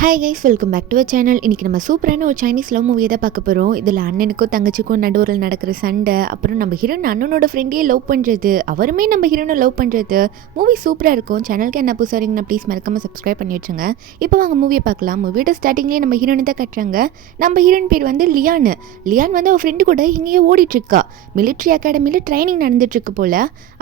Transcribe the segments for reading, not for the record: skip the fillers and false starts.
Hi guys, welcome back to a channel. இன்றைக்கி நம்ம சூப்பரான ஒரு சைனீஸ் லவ் மூவியை தான் பார்க்க போகிறோம். இதில் அண்ணனுக்கும் தங்கச்சிக்கும் நடுவரில் நடக்கிற சண்டை, அப்புறம் நம்ம ஹீரோயின் அண்ணனோட ஃப்ரெண்டையே லவ் பண்ணுறது, அவருமே நம்ம ஹீரோனை லவ் பண்ணுறது. மூவி சூப்பராக இருக்கும். சேனலுக்கு என்ன புதுசாக இருக்கீங்கன்னா ப்ளீஸ் மறக்காமல் சப்ஸ்கிரைப் பண்ணி வச்சுங்க. இப்போ வாங்க மூவியை பார்க்கலாம். மூவியோட ஸ்டார்டிங்லேயே நம்ம ஹீரோனை தான் கட்டுறாங்க. நம்ம ஹீரோயின் பேர் வந்து லியான். லியான் வந்து அவள் ஃப்ரெண்டு கூட இங்கேயே ஓடிட்டுருக்கா. மிலிட்ரி அகாடமியில் ட்ரைனிங் நடந்துட்டுருக்கு போல்.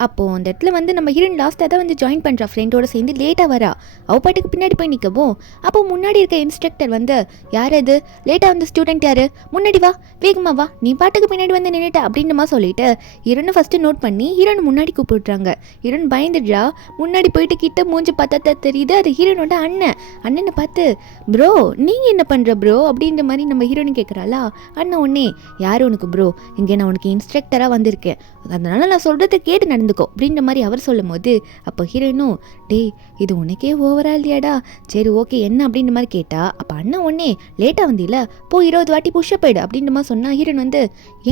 அப்போது அந்த இடத்துல வந்து நம்ம ஹீரோயின் லாஸ்ட்டாக தான் வந்து ஜாயின் பண்ணுறா. ஃப்ரெண்டோட சேர்ந்து லேட்டாக வரா. அவள் பாட்டுக்கு பின்னாடி போய் நிற்கவும், அப்போ முன்னாடி இருக்க இன்ஸ்ட்ரக்டர் வந்து, யார் அது லேட்டாக வந்த ஸ்டூடெண்ட் யாரு, முன்னாடி வா, வேகமா வா, நீ பாட்டுக்கு பின்னாடி வந்து நின்றுட்ட அப்படின்னுமா சொல்லிட்டு ஹீரோனை ஃபஸ்ட்டு நோட் பண்ணி ஹீரோனை முன்னாடி கூப்பிடுறாங்க. ஹீரோன் பயந்துடுறா. முன்னாடி போயிட்டு கிட்ட மூஞ்சி பார்த்தா தெரியுது அது ஹீரோனோட அண்ணனை பார்த்து, ப்ரோ நீங்கள் என்ன பண்ணுற ப்ரோ அப்படின்ற மாதிரி நம்ம ஹீரோனு கேட்குறாளா. அண்ணன் உடனே, யார் உனக்கு ப்ரோ, இங்கே நான் உனக்கு இன்ஸ்ட்ரக்டராக வந்திருக்கேன், அதனால நான் சொல்கிறத கேட்டு நடந்துக்கோ அப்படின்ற மாதிரி அவர் சொல்லும் போது, அப்போ ஹீரோயினும், டேய் இது உனக்கே ஓவரா இல்லையாடா, சரி ஓகே என்ன அப்படின்ற மாதிரி கேட்டா. அப்போ அண்ணன் உடனே, லேட்டாக வந்தில போ 20 வாட்டி புஷ்அப் போயிடு அப்படின்ற மாதிரி சொன்னால் ஹீரோயின் வந்து,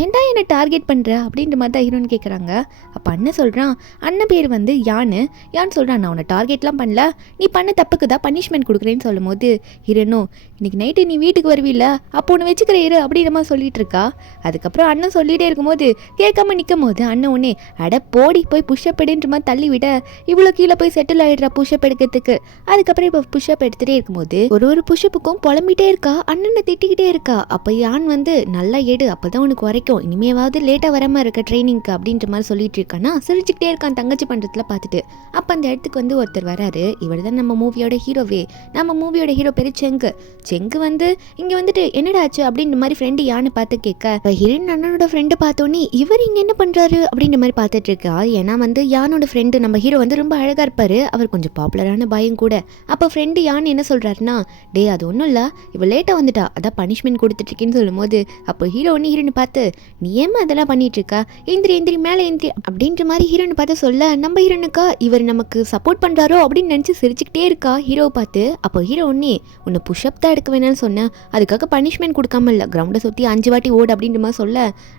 ஏன்டா என்னை டார்கெட் பண்ணுற அப்படின்ற மாதிரி தான் ஹீரோயின் கேட்குறாங்க. அப்போ அண்ணன் சொல்கிறான், அண்ணன் பேர் வந்து யான் சொல்கிறான், நான் உன்னை டார்கெட்லாம் பண்ணல, நீ பண்ண தப்புக்கு தான் பனிஷ்மெண்ட் கொடுக்குறேன்னு சொல்லும் போது ஹீரோனும், இன்னைக்கு நைட்டு நீ வீட்டுக்கு வருவீல்ல அப்போ ஒன்று வச்சுக்கிற இரு அப்படின்ற மாதிரி சொல்லிட்டு இருக்கா. அதுக்கப்புறம் அண்ணன் சொல்லிகிட்டே இருக்கும்போது கேட்காம நிற்கும் போது அண்ணன் உடனே, அட போடி போய் புஷ்அப் எடுன்ற மாதிரி தள்ளி விட இவ்வளோ கீழே போய் செட்டில் ஆகிடுறா புஷ்அப் எடுக்கிறதுக்கு. அதுக்கப்புறம் இப்போ புஷ்அப் எடுத்துகிட்டே இருக்கும்போது ஒரு புஷ்அப்புக்கும் புலம்பிகிட்டே இருக்கா, அண்ணனை திட்டிக்கிட்டே இருக்கா. அப்போ யான் வந்து, நல்லா எடு அப்போ தான் உனக்கு வரைக்கும், இனிமேவாவது லேட்டாக வராமல் இருக்க ட்ரைனிங்க்கு அப்படின்ற மாதிரி சொல்லிட்டு இருக்கானா. சிரிச்சுக்கிட்டே இருக்கான் தங்கச்சி பண்ணுறதுல பார்த்துட்டு. அப்போ அந்த இடத்துக்கு வந்து ஒருத்தர் வராரு. இவர் தான் நம்ம மூவியோட ஹீரோவே. நம்ம மூவியோட ஹீரோ பேர் செங்கு வந்து இங்கே வந்துட்டு என்னடா ஆச்சு அப்படின்ற மாதிரி ஃப்ரெண்டு யானை பார்த்து கேட்க, ஹீரோயின் அண்ணனோட ஃப்ரெண்டு பார்த்தோன்னே இவர் இங்கே என்ன பண்ணுறாரு அப்படின்ற மாதிரி பார்த்துட்டு இருக்கா. ஏன்னா வந்து யானோட ஃப்ரெண்டு நம்ம ஹீரோ வந்து ரொம்ப அழகாக இருப்பார், அவர் கொஞ்சம் பாப்புலரான பையன் கூட. அப்போ ஃப்ரெண்டு யான் என்ன சொல்கிறாருன்னா, டே அது ஒன்றும் இல்லை, இவள் லேட்டாக வந்துட்டா அதான் பனிஷ்மெண்ட் கொடுத்துட்ருக்கேன்னு சொல்லும் போது, அப்போ ஹீரோ ஒன்று ஹீரோனை பார்த்து, நீ ஏமா அதெல்லாம் பண்ணிட்டு இருக்கா, எந்திரி மேலே எந்திரி அப்படின்ற மாதிரி ஹீரோனை பார்த்து சொல்ல, நம்ம ஹீரோனுக்கா இவர் நமக்கு சப்போர்ட் பண்ணுறாரோ அப்படின்னு நினச்சி சிரிச்சுக்கிட்டே இருக்கா ஹீரோவை பார்த்து. அப்போ ஹீரோ ஒன்னே, உன்னை புஷ்அப் தான் எடுக்க வேணாம்னு சொன்னேன், அதுக்காக பனிஷ்மெண்ட் கொடுக்காம இல்லை, கிரவுண்டை சுற்றி 5 வாட்டி ஓடு அப்படின்ற மாதிரி சொல்ல,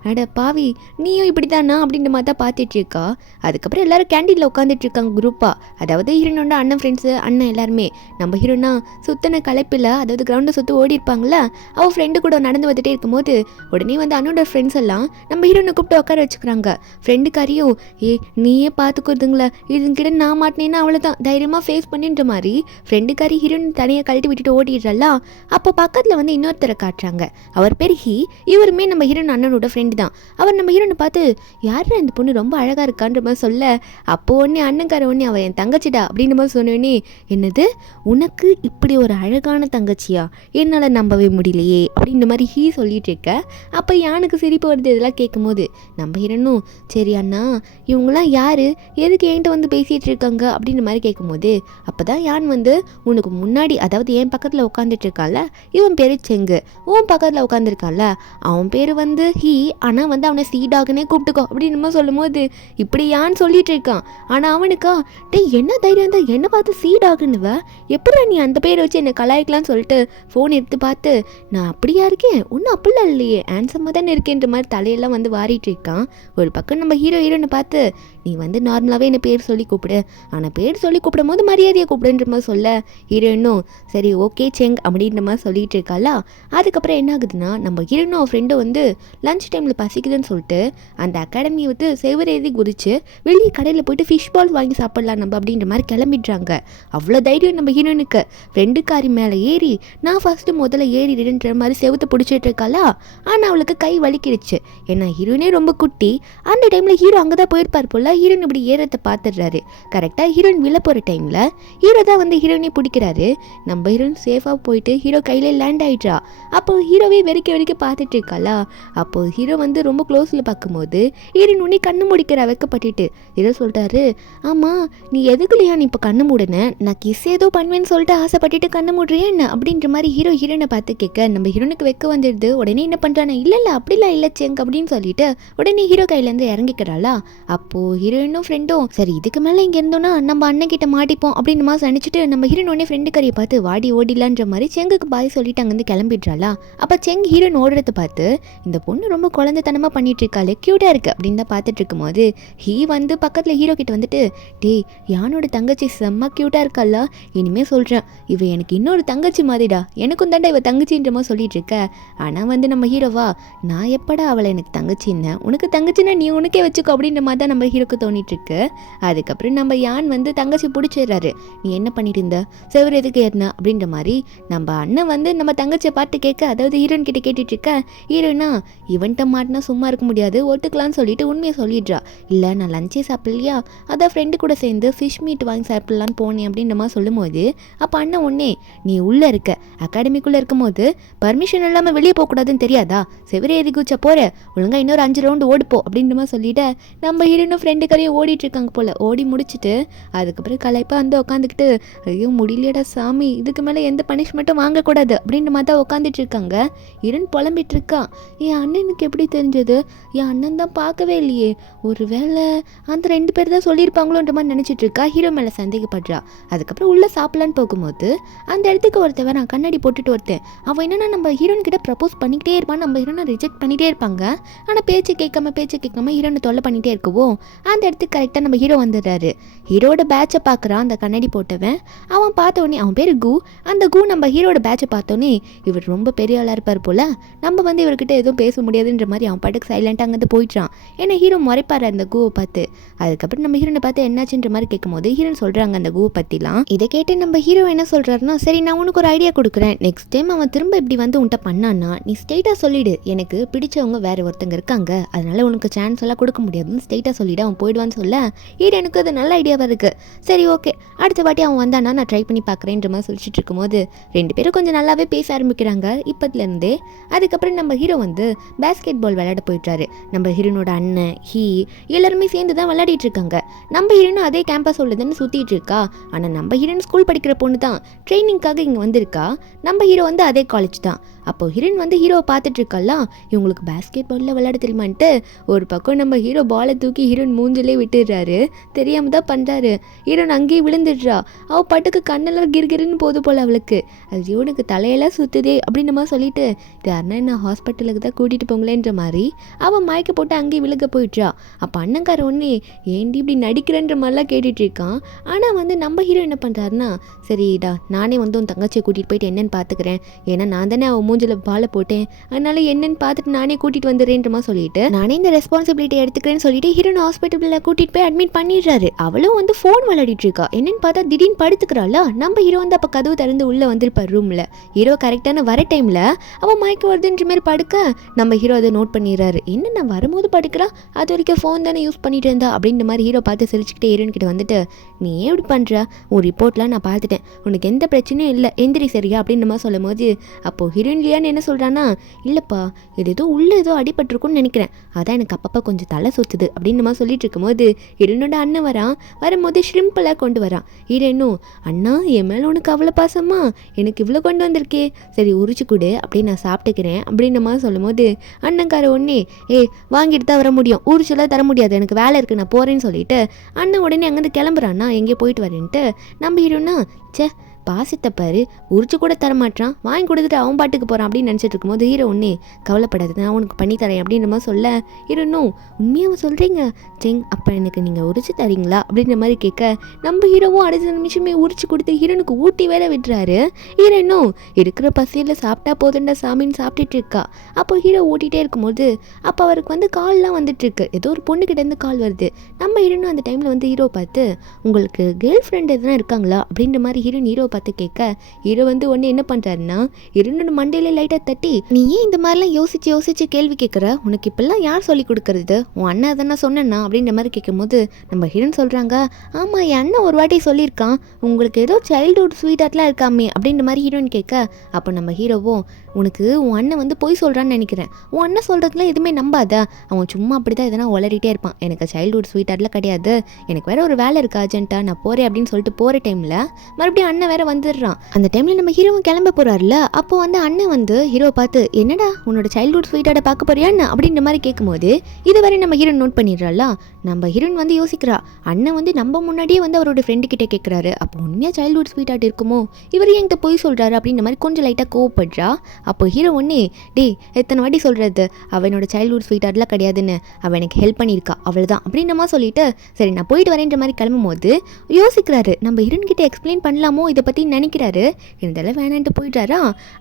அட பாவி நீயும் இப்படி தானா அப்படின்ற மாதிரி தான் பார்த்துட்டு இருக்கா. அதுக்கப்புறம் எல்லாரும் கேண்டீனில் உட்காந்துட்டு இருக்காங்க குரூப்பாக. அதாவது ஹீரோனோட அண்ணன் ஃப்ரெண்ட்ஸு அண்ணன் எல்லாருமே. நம்ம ஹீரோனா சுத்தன களைப்பில், அதாவது கிரவுண்டை சுற்றி ஓடி இருப்பாங்களா, அவள் ஃப்ரெண்டு கூட நடந்து வந்துட்டே இருக்கும்போது உடனே வந்து அண்ணனோட ஃப்ரெண்ட்ஸ் எல்லாம் நம்ம ஹீரோனை கூப்பிட்டு உட்கார வச்சுக்கிறாங்க. ஃப்ரெண்டுக்காரியும், நீயே பார்த்துக்கிறதுங்களா, இதுங்கிட்ட நான் மாட்டினேன்னா அவ்வளோதான், தைரியமாக ஃபேஸ் பண்ணின்ற மாதிரி ஃப்ரெண்டுக்காரி ஹீரோயின் தனியாக கழட்டி விட்டுட்டு ஓடிடுறா. அப்போ பக்கத்தில் வந்து இன்னொருத்தரை காட்டுறாங்க. அவர் பேர் இவருமே நம்ம ஹீரோயின் அண்ணனோட ஃப்ரெண்டு தான். அவர் நம்ம ஹீரோனை பார்த்து, யாரா இந்த பொண்ணு ரொம்ப அழகாக இருக்கான்ற மாதிரி சொல்ல, அப்போ ஒன்னே அண்ணன்கார ஒன்னே, அவள் என் தங்கச்சிடா அப்படின்ற மாதிரி சொன்னோடனே, என்னது உனக்கு இப்படி ஒரு அழகான தங்கச்சியா, என்னால் நம்பவே முடியலையே அப்படின்ற மாதிரி சொல்லிட்டு இருக்க. அப்போ யானுக்கு சிரிப்பு வருது இதெல்லாம் கேட்கும் போது. நம்ம ஹீரோனும், சரி அண்ணா இவங்களாம் யாரு, எதுக்கு என்கிட்ட வந்து பேசிகிட்டு இருக்காங்க அப்படின்ற மாதிரி கேட்கும்போது, அப்போ தான் யான் வந்து, உனக்கு முன்னாடி அதாவது என் பக்கத்தில் உட்காந்துட்டு இருக்கால இவன் பேர் செங்கு, உன் பக்கத்தில் உட்காந்துருக்கால அவன் பேர் வந்து ஆனால் வந்து அவனை சீடாகனே கூப்பிட்டுக்கோ அப்படின்னு மாதிரி சொல்லும் போது, இப்படி யான் சொல்லிட்டு இருக்கான். ஆனால் அவனுக்கா, டே என்ன தைரியம் தான் என்னை பார்த்து சீடாகுன்னுவ, எப்படி நீ அந்த பேரை வச்சு என்னை கலாய்க்கலாம்னு சொல்லிட்டு ஃபோன் எடுத்து பார்த்து, நான் அப்படியா இருக்கேன், ஒன்றும் அப்படிலாம் இல்லையே, ஆன்சமாக தானே இருக்கேன்ற மாதிரி தலையெல்லாம் வந்து வாரிட்டு இருக்கான். ஒரு பக்கம் நம்ம ஹீரோனை பார்த்து, நீ வந்து நார்மலாகவே என்னை பேர் சொல்லி கூப்பிடு, ஆனால் பேர் சொல்லி கூப்பிடும் போது மரியாதையை கூப்பிடுன்ற மாதிரி சொல்ல, ஹீரோயினும் சரி ஓகே செங் அப்படின்ற மாதிரி சொல்லிட்டு இருக்காளா. அதுக்கப்புறம் என்ன ஆகுதுன்னா, நம்ம ஹீரோனும் அவன் ஃப்ரெண்டும் வந்து லஞ்ச் டைமில் பசிக்குதுன்னு சொல்லிட்டு அந்த அகாடமியை வந்து செவரு எழுதி குதிச்சு வெளியே கடையில் போயிட்டு ஃபிஷ் பால் வாங்கி சாப்பிட்லாம் நம்ம அப்படின்ற மாதிரி கிளம்பிடுறாங்க. அவ்வளோ தைரியம் நம்ம ஹீரோனுக்கு. ஃப்ரெண்டுக்காரி மேலே ஏறி நான் ஃபஸ்ட்டு முதல்ல ஏறிடுன்ற மாதிரி செவத்தை பிடிச்சிட்டு இருக்காளா. ஆனால் அவளுக்கு கை வலிக்கிடுச்சு. ஏன்னா ஹீரோயினே ரொம்ப குட்டி. அந்த டைமில் ஹீரோ அங்கே தான் போயிருப்பார் போல். ஹீரோயின் இப்படி ஏறத்தை பார்த்துடுறாரு. கரெக்டாக ஹீரோயின் விழ போகிற டைமில் ஹீரோ தான் வந்து ஹீரோயினை பிடிக்கிறாரு. நம்ம ஹீரோயின் சேஃபாக போயிட்டு ஹீரோ கையிலே லேண்ட் ஆகிட்றா. அப்போது ஹீரோவே வெறிக்க பார்த்துட்டு இருக்காளா. அப்போது ஹீரோ வந்து ரொம்ப க்ளோஸில் பார்க்கும்போது ஹீரோயின் உன்னி கண்ணு முடிக்கிறா வைக்கப்பட்டுட்டு. ஹீரோ சொல்லிட்டாரு, ஆமாம் நீ எதுக்குலையா நீ இப்போ கண்ணு மூடுன, நான் கிஸ் ஏதோ பண்ணுவேன்னு சொல்லிட்டு ஆசைப்பட்டுட்டு கண்ணு மூடுறியா என்ன அப்படின்ற மாதிரி ஹீரோயினை பார்த்து கேட்க, நம்ம ஹீரோனுக்கு வெக்க வந்துடுது. உடனே என்ன பண்ணுறானா, இல்லை அப்படிலாம் இல்லை செங்க் அப்படின்னு சொல்லிட்டு உடனே ஹீரோ கையிலேருந்து இறங்கிக்கிறாளா. அப்போது ஹீரோயினும் ஃப்ரெண்டும், சரி இதுக்கு மேலே இங்கே இருந்தோன்னா நம்ம அண்ணன் கிட்ட மாட்டிப்போம் அப்படின்னு மாதிரி நினச்சிட்டு நம்ம ஹீரோயின் உடனே ஃப்ரெண்டு கறியை பார்த்து வாடி ஓடிலான்ற மாதிரி செங்குக்கு பாய் சொல்லிட்டு அங்கேருந்து கிளம்பிடுறாளா. அப்போ செங் ஹீரோயின் ஓடுறத பார்த்து, இந்த பொண்ணு ரொம்ப குழந்தைத்தனமாக பண்ணிட்டு இருக்காளே, க்யூட்டாக இருக்குது அப்படின்னு தான் பார்த்துட்டு இருக்கும்போது வந்து பக்கத்தில் ஹீரோ கிட்ட வந்துட்டு, டே யானோட தங்கச்சி செம்ம க்யூட்டாக இருக்காளா, இனிமேல் சொல்கிறேன் இவ எனக்கு இன்னொரு தங்கச்சி மாதிரிடா, எனக்கும் தாண்டா இவ தங்கச்சின்ற மாதிரி சொல்லிட்டு இருக்க. ஆனால் வந்து நம்ம ஹீரோவா, நான் எப்படா அவளை எனக்கு தங்கச்சின்னு, உனக்கு தங்கச்சின்னா நீ உனக்கே வச்சுக்கோ அப்படின்ற மாதிரி தான் நம்ம ஹீரோக்கு தோணிட்டு இருக்கு. அதுக்கப்புறம் நம்ம யான் வந்து தங்கச்சி பிடிச்சிடுறாரு. நீ என்ன பண்ணிட்டு இருந்த, செவரு எதுக்கு ஏறினா அப்படின்ற மாதிரி நம்ம அண்ணன் வந்து நம்ம தங்கச்சியை பார்த்து கேட்க, அதாவது ஹீரோயின் கிட்ட கேட்டுட்டு இருக்க. ஹீரோயினா இவன்ட்ட மாட்டினா சும்மா இருக்க முடியாது, ஒத்துக்கலான்னு சொல்லிட்டு உண்மையை சொல்லிடுறா. இல்லை நான் லஞ்சே சாப்பிடலையா, அதான் ஃப்ரெண்டு கூட சேர்ந்து ஃபிஷ் மீட் வாங்கி சாப்பிடலான்னு போனேன் அப்படின்ற மாதிரி சொல்லும்போது, அப்போ அண்ணன் ஒன்னே, நீ உள்ளே இருக்க, அகாடமிக்குள்ளே இருக்கும்போது பர்மிஷன் இல்லாமல் வெளியே போகக்கூடாதுன்னு தெரியாதா, செவரே எதி குச்சா போகிற, ஒழுங்காக இன்னொரு 5 ரவுண்டு ஓடிப்போ அப்படின்ற மாதிரி சொல்லிவிட்டு நம்ம ஹீரோனும் ஃப்ரெண்டு கரையும் ஓடிட்டு இருக்காங்க போல். ஓடி முடிச்சுட்டு அதுக்கப்புறம் கலைப்பாக வந்து உட்காந்துக்கிட்டு, ஐயோ முடியலையடா சாமி, இதுக்கு மேலே எந்த பனிஷ்மெண்ட்டும் வாங்கக்கூடாது அப்படின்ற மாதிரி தான் உட்காந்துட்டு இருக்காங்க. ஹீரோன் புலம்பிட்டு இருக்கா. என் அண்ணனுக்கு எப்படி தெரிஞ்சது, என் அண்ணன் தான் பார்க்கவே இல்லையே, ஒரு வேளை அந்த 2 பேர் தான் சொல்லியிருப்பாங்களோன்ற மாதிரி நினச்சிட்டு இருக்கா. ஹீரோ மேலே சந்தேகப்படுறா. அதுக்கப்புறம் உள்ளே சாப்பிடலான்னு போகும்போது அந்த இடத்துக்கு ஒருத்தன் வரான், கண்ணாடி போட்டுட்டு ஒருத்தன். அவன் என்னன்னா நம்ம ஹீரோன் கிட்ட ப்ரப்போஸ் பண்ணிக்கிட்டே இருப்பான், நம்ம ஹீரோனை ரிஜெக்ட் பண்ணிகிட்டே இருப்பாங்க. ஆனால் பேச்சு கேட்காம ஹீரோனை தொல்லை பண்ணிகிட்டே இருக்கவும் அந்த இடத்துக்கு கரெக்டாக நம்ம ஹீரோ வந்துடுறாரு. ஹீரோட பேட்சை பார்க்குறான் அந்த கண்ணாடி போட்டவன். அவன் பார்த்த உடனே, அவன் பேர் கு, அந்த கு நம்ம ஹீரோட பேட்சை பார்த்தோன்னே, இவர் ரொம்ப பெரிய ஆளாக இருப்பார் போல், நம்ம வந்து இவர்கிட்ட எதுவும் பேச முடியாதுன்ற மாதிரி அவன் பாட்டுக்கு சைலண்டாக அங்கேருந்து போயிட்டான். ஏன்னா ஹீரோ முறைப்பார் அந்த கூவை பார்த்து. அதுக்கப்புறம் நம்ம ஹீரோனை பார்த்து என்னாச்சுன்ற மாதிரி கேட்கும்போது ஹீரோன் சொல்கிறாங்க அந்த கூவை பற்றிலாம். இதை கேட்டு நம்ம ஹீரோ என்ன சொல்கிறாருன்னா, சரி நான் உனக்கு ஒரு ஐடியா கொடுக்குறேன், நெக்ஸ்ட் டைம் அவன் திரும்ப இப்படி வந்து உன்ட்ட பண்ணான்னா நீ ஸ்ட்ரெயிட்டாக சொல்லிடு, எனக்கு பிடிச்சவங்க வேற ஒருத்தங்க இருக்காங்க, அதனால உனக்கு சான்ஸ் எல்லாம் கொடுக்க முடியாதுன்னு ஸ்ட்ரெயிட்டாக சொல்லிவிடு, அவன் போயிடுவான்னு சொல்ல ஹீரோ எனக்கு அது நல்ல ஐடியாவாக இருக்குது, சரி ஓகே அடுத்த வாட்டி அவன் வந்தானா நான் ட்ரை பண்ணி பார்க்குறேன்ற மாதிரி சொல்லிட்டு இருக்கும்போது 2 பேரும் கொஞ்சம் நல்லாவே பேச ஆரம்பிக்கிறாங்க இப்போதுலேருந்தே. அதுக்கப்புறம் நம்ம ஹீரோ வந்து பேஸ்கெட் பால் விளையாட போயிட்டாரு. நம்ம ஹீரோனோட அண்ணன் எல்லாருமே சேர்ந்து தான் விளையாடிட்டு இருக்காங்க. நம்ம ஹீரோனும் அதே கேம்பஸ் உள்ளதுன்னு சுற்றிட்டு இருக்கா. ஆனால் நம்ம ஹீரோன் ஸ்கூல் படிக்கிற பொண்ணு தான், ட்ரைனிங்காக இங்கே வந்திருக்கா. நம்ம ஹீரோ வந்து அதே காலேஜ் தான். அப்போ ஹீரோன் வந்து ஹீரோவை பார்த்துட்டு இருக்கலாம், இவங்களுக்கு பேஸ்கெட் பாலில் விளையாட தெரியுமான்ட்டு ஒரு பக்கம் நம்ம ஹீரோ பாலை தூக்கி ஹீரோன் மூஞ்சிலே விட்டுடுறாரு. தெரியாமல் தான் பண்ணுறாரு. ஹீரோன் அங்கேயே விழுந்துடுறா. அவள் பாட்டுக்கு கண்ணெல்லாம் கிருகிருன்னு போது போல் அவளுக்கு. அது இவனுக்கு தலையெல்லாம் சுற்றுதே அப்படின்னு மாதிரி சொல்லிட்டு, யாருன்னா நான் ஹாஸ்பிட்டலுக்கு தான் கூட்டிகிட்டு போங்களேன்ற மாதிரி அவன் மயக்க போட்டு அங்கேயே விழுக போயிடுறா. அப்போ அண்ணங்கார ஒன்று ஏண்டி இப்படி நடிக்கிறன்ற மாதிரிலாம் கேட்டுட்டு இருக்கான். ஆனால் வந்து நம்ம ஹீரோ என்ன பண்ணுறாருன்னா, சரிடா நானே வந்து உன் தங்கச்சியை கூட்டிகிட்டு போயிட்டு என்னென்னு பார்த்துக்கிறேன், ஏன்னா நான் தானே அவன் மூஞ்சில் பாலை போட்டேன், அதனால என்னென்னு பார்த்துட்டு நானே கூட்டிகிட்டு வந்துடுறேன்றமா சொல்லிட்டு நானே இந்த ரெஸ்பான்சிபிலிட்டி எடுத்துக்கிறேன்னு சொல்லிட்டு ஹீரோன் ஹாஸ்பிட்டலில் கூட்டிகிட்டு போய் அட்மிட் பண்ணிடுறாரு. அவளும் வந்து ஃபோன் விளையாடிட்டு இருக்கா. என்னன்னு பார்த்தா திடீர்னு படுத்துக்கிறாளா. நம்ம ஹீரோ வந்து அப்போ கதவு திறந்து உள்ளே வந்திருப்பார் ரூமில். ஹீரோ கரெக்டான வர டைமில் அவன் மயக்க வருதுன்ற மாதிரி படுக்க நம்ம ஹீரோ அதை நோட் பண்ணிடுறாரு. என்ன நான் வரும்போது படுக்கிறா, அது வரைக்கும் ஃபோன் தானே யூஸ் பண்ணிட்டு இருந்தா அப்படின்ற மாதிரி ஹீரோ பார்த்து சிரிச்சுக்கிட்டே ஹீரோன் கிட்ட வந்துட்டு, நீ ஏன் இப்படி பண்ணுறா, உன் ரிப்போர்ட்லாம் நான் பார்த்துட்டேன், உனக்கு எந்த பிரச்சனையும் இல்லை, எந்திரி சரியா அப்படின்ற மாதிரி சொல்லும் போது அப்போது ஹீரோயின் லியான்னு என்ன சொல்கிறான்னா, இல்லைப்பா இது ஏதோ உள்ளே ஏதோ அடிபட்டிருக்குன்னு நினைக்கிறேன், அதான் எனக்கு அப்பப்போ கொஞ்சம் தலை சுற்றுது அப்படின்ற மாதிரி சொல்லிட்டு இருக்கும்போது ஹீரோனோட அண்ணன் வரான். வரும்போது ஷ்ரிம்பெல்லாம் கொண்டு வரான். ஹீரோனும், அண்ணா என் மேலே உனக்கு அவ்வளோ பாசமா, எனக்கு இவ்வளோ கொண்டு வந்திருக்கே, சரி உரிச்சு கொடு அப்படின்னு நான் சாப்பிட்டுக்கிறேன் அப்படின்ற மாதிரி சொல்லும்போது அண்ணங்கார ஒன்னே, வாங்கிட்டு தான் வர முடியும், உரிச்செல்லாம் தர முடியாது, எனக்கு வேலை இருக்குது நான் போகிறேன்னு சொல்லிட்டு அண்ணன் உடனே அங்கேருந்து கிளம்புறான்னா எங்கேயோ போயிட்டு வரேன்ட்டு. நம்ம ஹீரோனா, சே பாசத்தை பாரு, உரிச்சு கூட தரமாட்டான், வாங்கி கொடுத்துட்டு அவன் பாட்டுக்கு போகிறான் அப்படின்னு நினச்சிட்டு இருக்கும்போது ஹீரோ ஒன்னே, கவலைப்படாது நான் உனக்கு பண்ணி தரேன் அப்படின்ற மாதிரி சொல்ல ஹீரோனும், உண்மையாக சொல்கிறீங்க செங், அப்போ எனக்கு நீங்கள் உரிச்சு தரீங்களா அப்படின்ற மாதிரி கேட்க நம்ம ஹீரோவும் அடுத்த நிமிஷமே உரிச்சு கொடுத்து ஹீரோனுக்கு ஊட்டி வேற விட்டுறாரு. ஹீரோனும் இருக்கிற பசியில் சாப்பிட்டா போதுண்டா சாமின்னு சாப்பிட்டுட்டு இருக்கா. அப்போ ஹீரோ ஊட்டிகிட்டே இருக்கும்போது அப்போ அவருக்கு வந்து கால்லாம் வந்துட்டுருக்கு, ஏதோ ஒரு பொண்ணுக்கிட்டேருந்து கால் வருது. நம்ம ஹீரோனும் அந்த டைமில் வந்து ஹீரோ பார்த்து, உங்களுக்கு கேர்ள் ஃப்ரெண்ட் எதுனா இருக்காங்களா அப்படின்ற மாதிரி ஹீரோ பார்த்து கேட்க ஹீரோ வந்து ஒன்று என்ன பண்ணுறாருன்னா, ஹீரோனோட மண்டையில லைட்டாக தட்டி, நீ ஏன் இந்த மாதிரிலாம் யோசிச்சு கேள்வி கேட்குற, உனக்கு இப்பெல்லாம் யார் சொல்லி கொடுக்கறது, உன் அண்ணன் அதனா சொன்னா அப்படின்ற மாதிரி கேட்கும்போது நம்ம ஹீரோன் சொல்கிறாங்க, ஆமாம் என் அண்ணன் ஒரு வாட்டி சொல்லியிருக்கான், உங்களுக்கு ஏதோ சைல்டுஹுட் ஸ்வீட் ஆர்ட்லாம் இருக்காமே அப்படின்ற மாதிரி ஹீரோயின் கேட்க, அப்போ நம்ம ஹீரோவும், உனக்கு உன் அண்ணன் வந்து போய் சொல்கிறான்னு நினைக்கிறேன், உன் அண்ணன் சொல்கிறதுலாம் எதுவுமே நம்பாத, அவன் சும்மா அப்படி தான் எதனா உளறிட்டே இருப்பான், எனக்கு சைல்டுஹுட் ஸ்வீட் ஆர்ட்லாம் கிடையாது, எனக்கு வேற ஒரு வேலை இருக்குது அர்ஜென்ட்டாக நான் போகிறேன் அப்படின்னு சொல்லிட்டு போகிற டைமில் மறுபடியும் அண்ணன் வேற வந்துடுறான். அந்த டைமில் நம்ம ஹீரோவும் கிளம்ப போகிறாருல, அப்போ வந்து அண்ணன் வந்து ஹீரோ பார்த்து, என்னடா உன்னோட சைல்டுஹுட் ஸ்வீட்டாட பார்க்க போறியா என்ன அப்படின்ற மாதிரி கேட்கும்போது இதுவரை நம்ம ஹீரோன் நோட் பண்ணிடுறாள். நம்ம ஹீரோன் வந்து யோசிக்கிறா, அண்ணன் வந்து நம்ம முன்னாடியே வந்து அவரோட ஃப்ரெண்டு கிட்டே கேட்குறாரு, அப்போ உண்மையாக சைல்டுஹுட் ஸ்வீட் ஆர்ட் இருக்குமோ, இவர் என்கிட்ட போய் சொல்கிறாரு அப்படின்ற மாதிரி கொஞ்சம் லைட்டாக கோவப்படுறா. அப்போ ஹீரோ ஒன்னே, எத்தனை வாட்டி சொல்கிறது, அவனோட சைல்டுஹுட் ஸ்வீட் ஆர்ட்லாம் கிடையாதுன்னு, அவன் எனக்கு ஹெல்ப் பண்ணியிருக்கா அவ்வளோதான் அப்படின்ற மாதிரி சொல்லிட்டு சரி நான் போயிட்டு வரேன்ற மாதிரி கிளம்பும் போது யோசிக்கிறாரு, நம்ம ஹீரோன் கிட்ட எக்ஸ்பிளைன் பண்ணலாமோ இதை பற்றி பற்றி நினைக்கிறாரு. இருந்தாலும் வேணான்ட்டு போயிட்டாரா.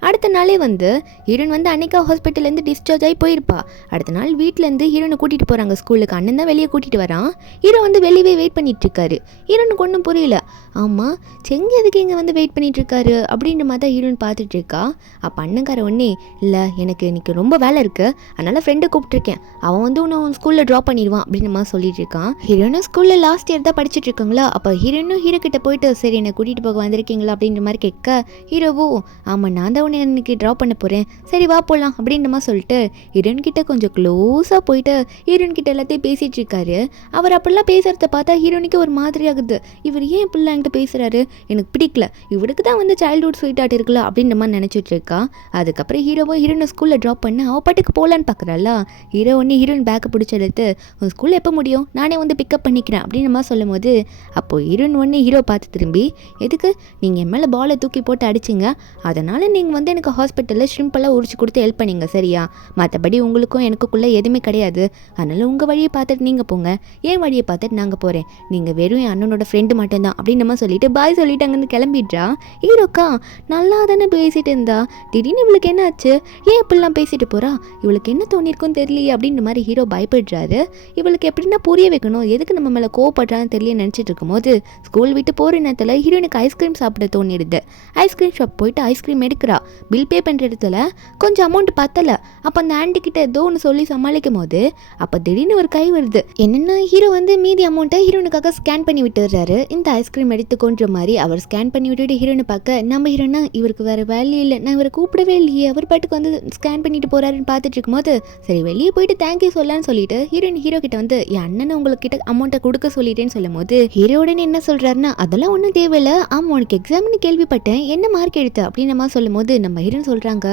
அடுத்த நாளே வந்து ஹீரோயின் வந்து அன்னைக்கா ஹாஸ்பிட்டல்லேருந்து டிஸ்சார்ஜ் ஆகி போயிருப்பா. அடுத்த நாள் வீட்டிலேருந்து ஹீரோனை கூட்டிகிட்டு போகிறாங்க ஸ்கூலுக்கு. அண்ணன் தான் வெளியே கூட்டிகிட்டு வரான். ஹீரோ வந்து வெளியவே வெயிட் பண்ணிட்டு இருக்காரு. ஹீரோனுக்கு ஒன்றும் புரியல. ஆமாம், செங்கு எதுக்கு இங்கே வந்து வெயிட் பண்ணிட்டு இருக்காரு அப்படின்ற மாதிரி தான் ஹீரோயின் பார்த்துட்டு இருக்கா. அப்போ அண்ணன்கார ஒன்னே, இல்லை எனக்கு இன்னைக்கு ரொம்ப வேலை இருக்குது, அதனால் ஃப்ரெண்டை கூப்பிட்டுருக்கேன், அவன் வந்து உன்னை ஸ்கூலில் ட்ராப் பண்ணிடுவான் அப்படின்ற மாதிரி சொல்லிட்டு இருக்கான். ஹீரோனும் ஸ்கூலில் லாஸ்ட் இயர் தான் படிச்சுட்டு இருக்காங்களா. அப்போ ஹீரோனும் ஹீரோ கிட்ட போயிட்டு சரி என்னை கூட்டிகிட்டு போக வந்திருக்கீங்களா அப்படின்ற மாதிரி கேட்க, ஹீரோவோ ஆமாம் நான் தான் உன்னை இன்னைக்கு ட்ராப் பண்ண போகிறேன், சரி வா போகலாம் அப்படின்ற மாதிரி சொல்லிட்டு ஹீரோயின் கிட்ட கொஞ்சம் க்ளோஸாக போயிட்டு ஹீரோயின் கிட்ட எல்லாத்தையும் பேசிகிட்டு இருக்காரு. அவர் அப்படிலாம் பேசுகிறத பார்த்தா ஹீரோனுக்கு ஒரு மாதிரி ஆகுது. இவர் ஏன் இப்படிலாம் என்கிட்ட பேசுகிறாரு, எனக்கு பிடிக்கல, இவருக்கு தான் வந்து சைல்ட்ஹுட் ஸ்வீட் ஆர்ட் இருக்குல்ல அப்படின்ற மாதிரி நினச்சிட்டு இருக்கா. அதுக்கப்புறம் ஹீரோவும் ஹீரோனை ஸ்கூலில் ட்ராப் பண்ண அவள் பாட்டுக்கு போகலான்னு பார்க்குறாளா. ஹீரோ ஒன்று ஹீரோயின் பேக்கை பிடிச்சி எடுத்து உன் ஸ்கூலில் எப்போ முடியும், நானே வந்து பிக்கப் பண்ணிக்கிறேன் அப்படின்ற மாதிரி சொல்லும் போது அப்போது ஹீரோயின் ஒன்று ஹீரோ பார்த்து திரும்பி, எதுக்கு நீங்கள் என் மேலே பாலை தூக்கி போட்டு அடிச்சிங்க, அதனால் நீங்கள் வந்து எனக்கு ஹாஸ்பிட்டலில் ஷ்ரிம்பெல்லாம் உரிச்சு கொடுத்து ஹெல்ப் பண்ணிங்க சரியா, மற்றபடி உங்களுக்கும் எனக்குள்ளே எதுவுமே கிடையாது, அதனால் உங்கள் வழியை பார்த்துட்டு நீங்கள் போங்க, என் வழியை பார்த்துட்டு நாங்கள் போகிறேன், நீங்கள் வெறும் என் அண்ணனோட ஃப்ரெண்டு மட்டும்தான் அப்படின்ற மாதிரி சொல்லிட்டு பாய் சொல்லிட்டு அங்கேருந்து கிளம்பிடுறா. ஹீரோக்கா நல்லா தானே பேசிட்டு இருந்தா, திடீர்னு இவளுக்கு என்ன ஆச்சு, ஏன் இப்படிலாம் பேசிட்டு போறா, இவளுக்கு என்ன தோணிருக்கும் தெரியலையே அப்படின்ற மாதிரி ஹீரோ பயப்படுறாரு. இவளுக்கு எப்படின்னா புரிய வைக்கணும், எதுக்கு நம்ம மேலே கோவப்படுறான்னு தெரியல நினச்சிட்டு இருக்கும்போது ஸ்கூல் விட்டு போகிற நேரத்தில் ஹீரோனுக்கு ஐஸ்கிரீம் சாப்பிட தோணிடுது. ஐஸ்கிரீம் ஷாப் போயிட்டு ஐஸ்கிரீம் எடுக்கிறா. பில் பே பண்ணுற இடத்துல கொஞ்சம் அமௌண்ட் பத்தலை. அப்போ அந்த ஆண்டி கிட்ட ஏதோ ஒன்று சொல்லி சமாளிக்கும் போது அப்போ திடீர்னு ஒரு கை வருது. என்னென்னா ஹீரோ வந்து மீதி அமௌண்ட்டை ஹீரோனுக்காக ஸ்கேன் பண்ணி விட்டுறாரு. இந்த ஐஸ்கிரீம் எடுத்துக்கொன்ற மாதிரி அவர் ஸ்கேன் பண்ணி விட்டுட்டு ஹீரோனை பார்க்க, நம்ம ஹீரோனா இவருக்கு வேறு வேலையே இல்லை, நான் இவரை கூப்பிடவே இல்லையே, அவர் பாட்டுக்கு வந்து ஸ்கேன் பண்ணிட்டு போறாருன்னு பார்த்துட்டு இருக்கும்போது சரி வெளியே போயிட்டு தேங்க்யூ சொல்லலான்னு சொல்லிட்டு ஹீரோயின் ஹீரோ கிட்ட வந்து என் அண்ணனை உங்ககிட்ட அமௌண்ட்டை கொடுக்க சொல்லிட்டேன்னு சொல்லும் போது ஹீரோடனே என்ன சொல்றாருன்னா அதெல்லாம் ஒன்றும் தேவையில்லை, ஆமாம் உனக்கு எக்ஸாம்னு கேள்விப்பட்டேன், என்ன மார்க் எடுத்த அப்படின்னு நம்ம சொல்லும் போது நம்ம ஹீரோன்னு சொல்றாங்க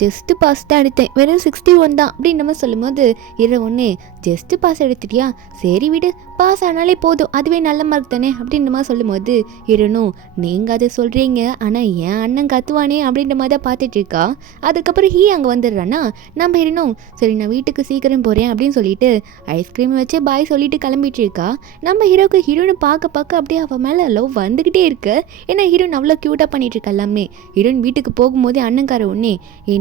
ஜஸ்ட் பாஸ் தான் எடுத்தேன், வெறும் 61 தான் அப்படின்னு நம்ம சொல்லும் போது ஹீரோ ஒன்று ஜஸ்ட் பாஸ் எடுத்துட்டியா, சரி விடு பாஸ் ஆனாலே போதும், அதுவே நல்ல மார்க் தானே அப்படின்ற மாதிரி சொல்லும் போது ஹீரோனும் நீங்கள் அதை சொல்கிறீங்க, ஆனால் என் அண்ணன் கத்துவானே அப்படின்ற மாதிரி தான் பார்த்துட்டு இருக்கா. அதுக்கப்புறம் அங்கே வந்துடுறான்னா நம்ம ஹீரோனும் சரி நான் வீட்டுக்கு சீக்கிரம் போகிறேன் அப்படின்னு சொல்லிட்டு ஐஸ்கிரீம் வச்சு பாய் சொல்லிட்டு கிளம்பிட்டு இருக்கா. நம்ம ஹீரோக்கு ஹீரோனை பார்க்க பார்க்க அப்படியே அவன் மேலே லவ் வந்துக்கிட்டே இருக்கு. ஏன்னா ஹீரோன் அவ்வளோ க்யூட்டாக பண்ணிட்டு இருக்கா எல்லாமே. ஹீரோயின் வீட்டுக்கு போகும்போதே அண்ணன்கார ஒன்னே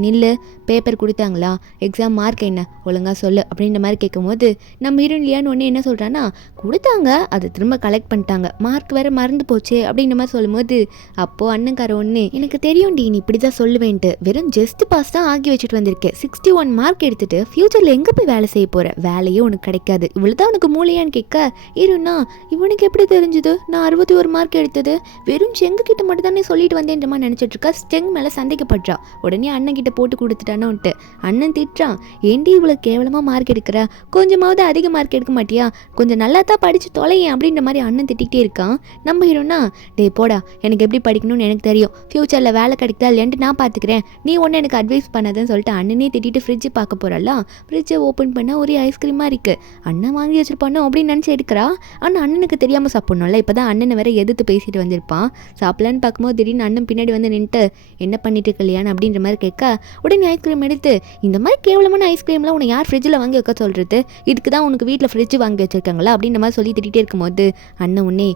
நில்லு, பேப்பர் கொடுத்தாங்களா, எக்ஸாம் மார்க் என்ன ஒழுங்காக சொல்லு அப்படின்ற மாதிரி கேட்கும்போது நம்ம ஹீரோயின் லியான்னு ஒன்று என்ன சொல்கிறான்னா கொடுத்தாங்க, அதை திரும்ப கலெக்ட் பண்ணிட்டாங்க, மார்க் வேறு மறந்து போச்சு அப்படின்ற மாதிரி சொல்லும்போது அப்போது அண்ணன்கார ஒன்று எனக்கு தெரியும் டி நீ இப்படி தான் சொல்லுவேன்ட்டு, வெறும் ஜஸ்ட் பாஸ் தான் ஆகி வச்சுட்டு வந்திருக்கேன், 61 மார்க் எடுத்துட்டு ஃப்யூச்சரில் எங்கே போய் வேலை செய்ய போகிற, வேலையே உனக்கு கிடைக்காது, இவ்வளோ தான் உனக்கு மூளையான்னு கேட்க ஹீரோனா இவனுக்கு எப்படி தெரிஞ்சுது நான் 61 மார்க் எடுத்தது, வெறும் செங்கு கிட்ட மட்டும் தானே சொல்லிட்டு வந்தேன்ற மாதிரி நினச்சிட்டு இருக்கா. செங்கு மேலே சந்தேகப்படுறா. உடனே அண்ணன் கிட்ட போட்டு கொடுத்துட்டானோன்ட்டு அண்ணன் திட்டுறான், ஏண்டி இவ்வளோ கேவலமாக மார்க் எடுக்கிற, கொஞ்சமாவது அதிக மார்க் எடுக்க மாட்டியா, கொஞ்சம் நல்லா தான் படித்து தொலையேன் அப்படின்ற மாதிரி அண்ணன் திட்டிகிட்டே இருக்கான். நம்ம ஹீரோனா டே போடா எனக்கு எப்படி படிக்கணும்னு எனக்கு தெரியும், ஃப்யூச்சரில் வேலை கிடைக்குதா இல்லைன்ட்டு நான் பார்த்துக்கிறேன், நீ ஒன்று எனக்கு அட்வைஸ் பண்ணாதுன்னு சொல்லிட்டு அண்ணனே திட்டிட்டு ஃப்ரிட்ஜ் பார்க்க போகிறாளா. ஃப்ரிட்ஜை ஓப்பன் பண்ணால் ஒரே ஐஸ்கிரீமாக இருக்குது. அண்ணன் வாங்கி வச்சிருப்பானோ அப்படின்னு நினச்சி எடுக்கிறா. ஆனால் அண்ணனுக்கு தெரியாமல் சாப்பிட்ணும்ல, இப்போ தான் அண்ணனை வேற எதிர்த்து பேசிட்டு வந்திருப்பான். சாப்பிடலான்னு பார்க்கும்போது திடீர்னு அண்ணன் பின்னாடி வந்து நின்றுட்டு என்ன பண்ணிட்டு இருக்கலையான்னு அப்படின்ற மாதிரி கேட்க உடனே ஐஸ்கிரீம் எடுத்து இந்த மாதிரி கேவலமான ஐஸ்கிரீம்லாம் உன்னை யார் ஃப்ரிட்ஜில் வாங்கி வைக்க சொல்கிறது, இதுக்கு தான் உனக்கு வீட்டில் ஃப்ரிட்ஜ் வாங்கி வச்சுருக்காங்களா அப்படின்ற மாதிரி சொல்லி திட்டிகிட்டே இருக்கும்போது அண்ணன் உன்னே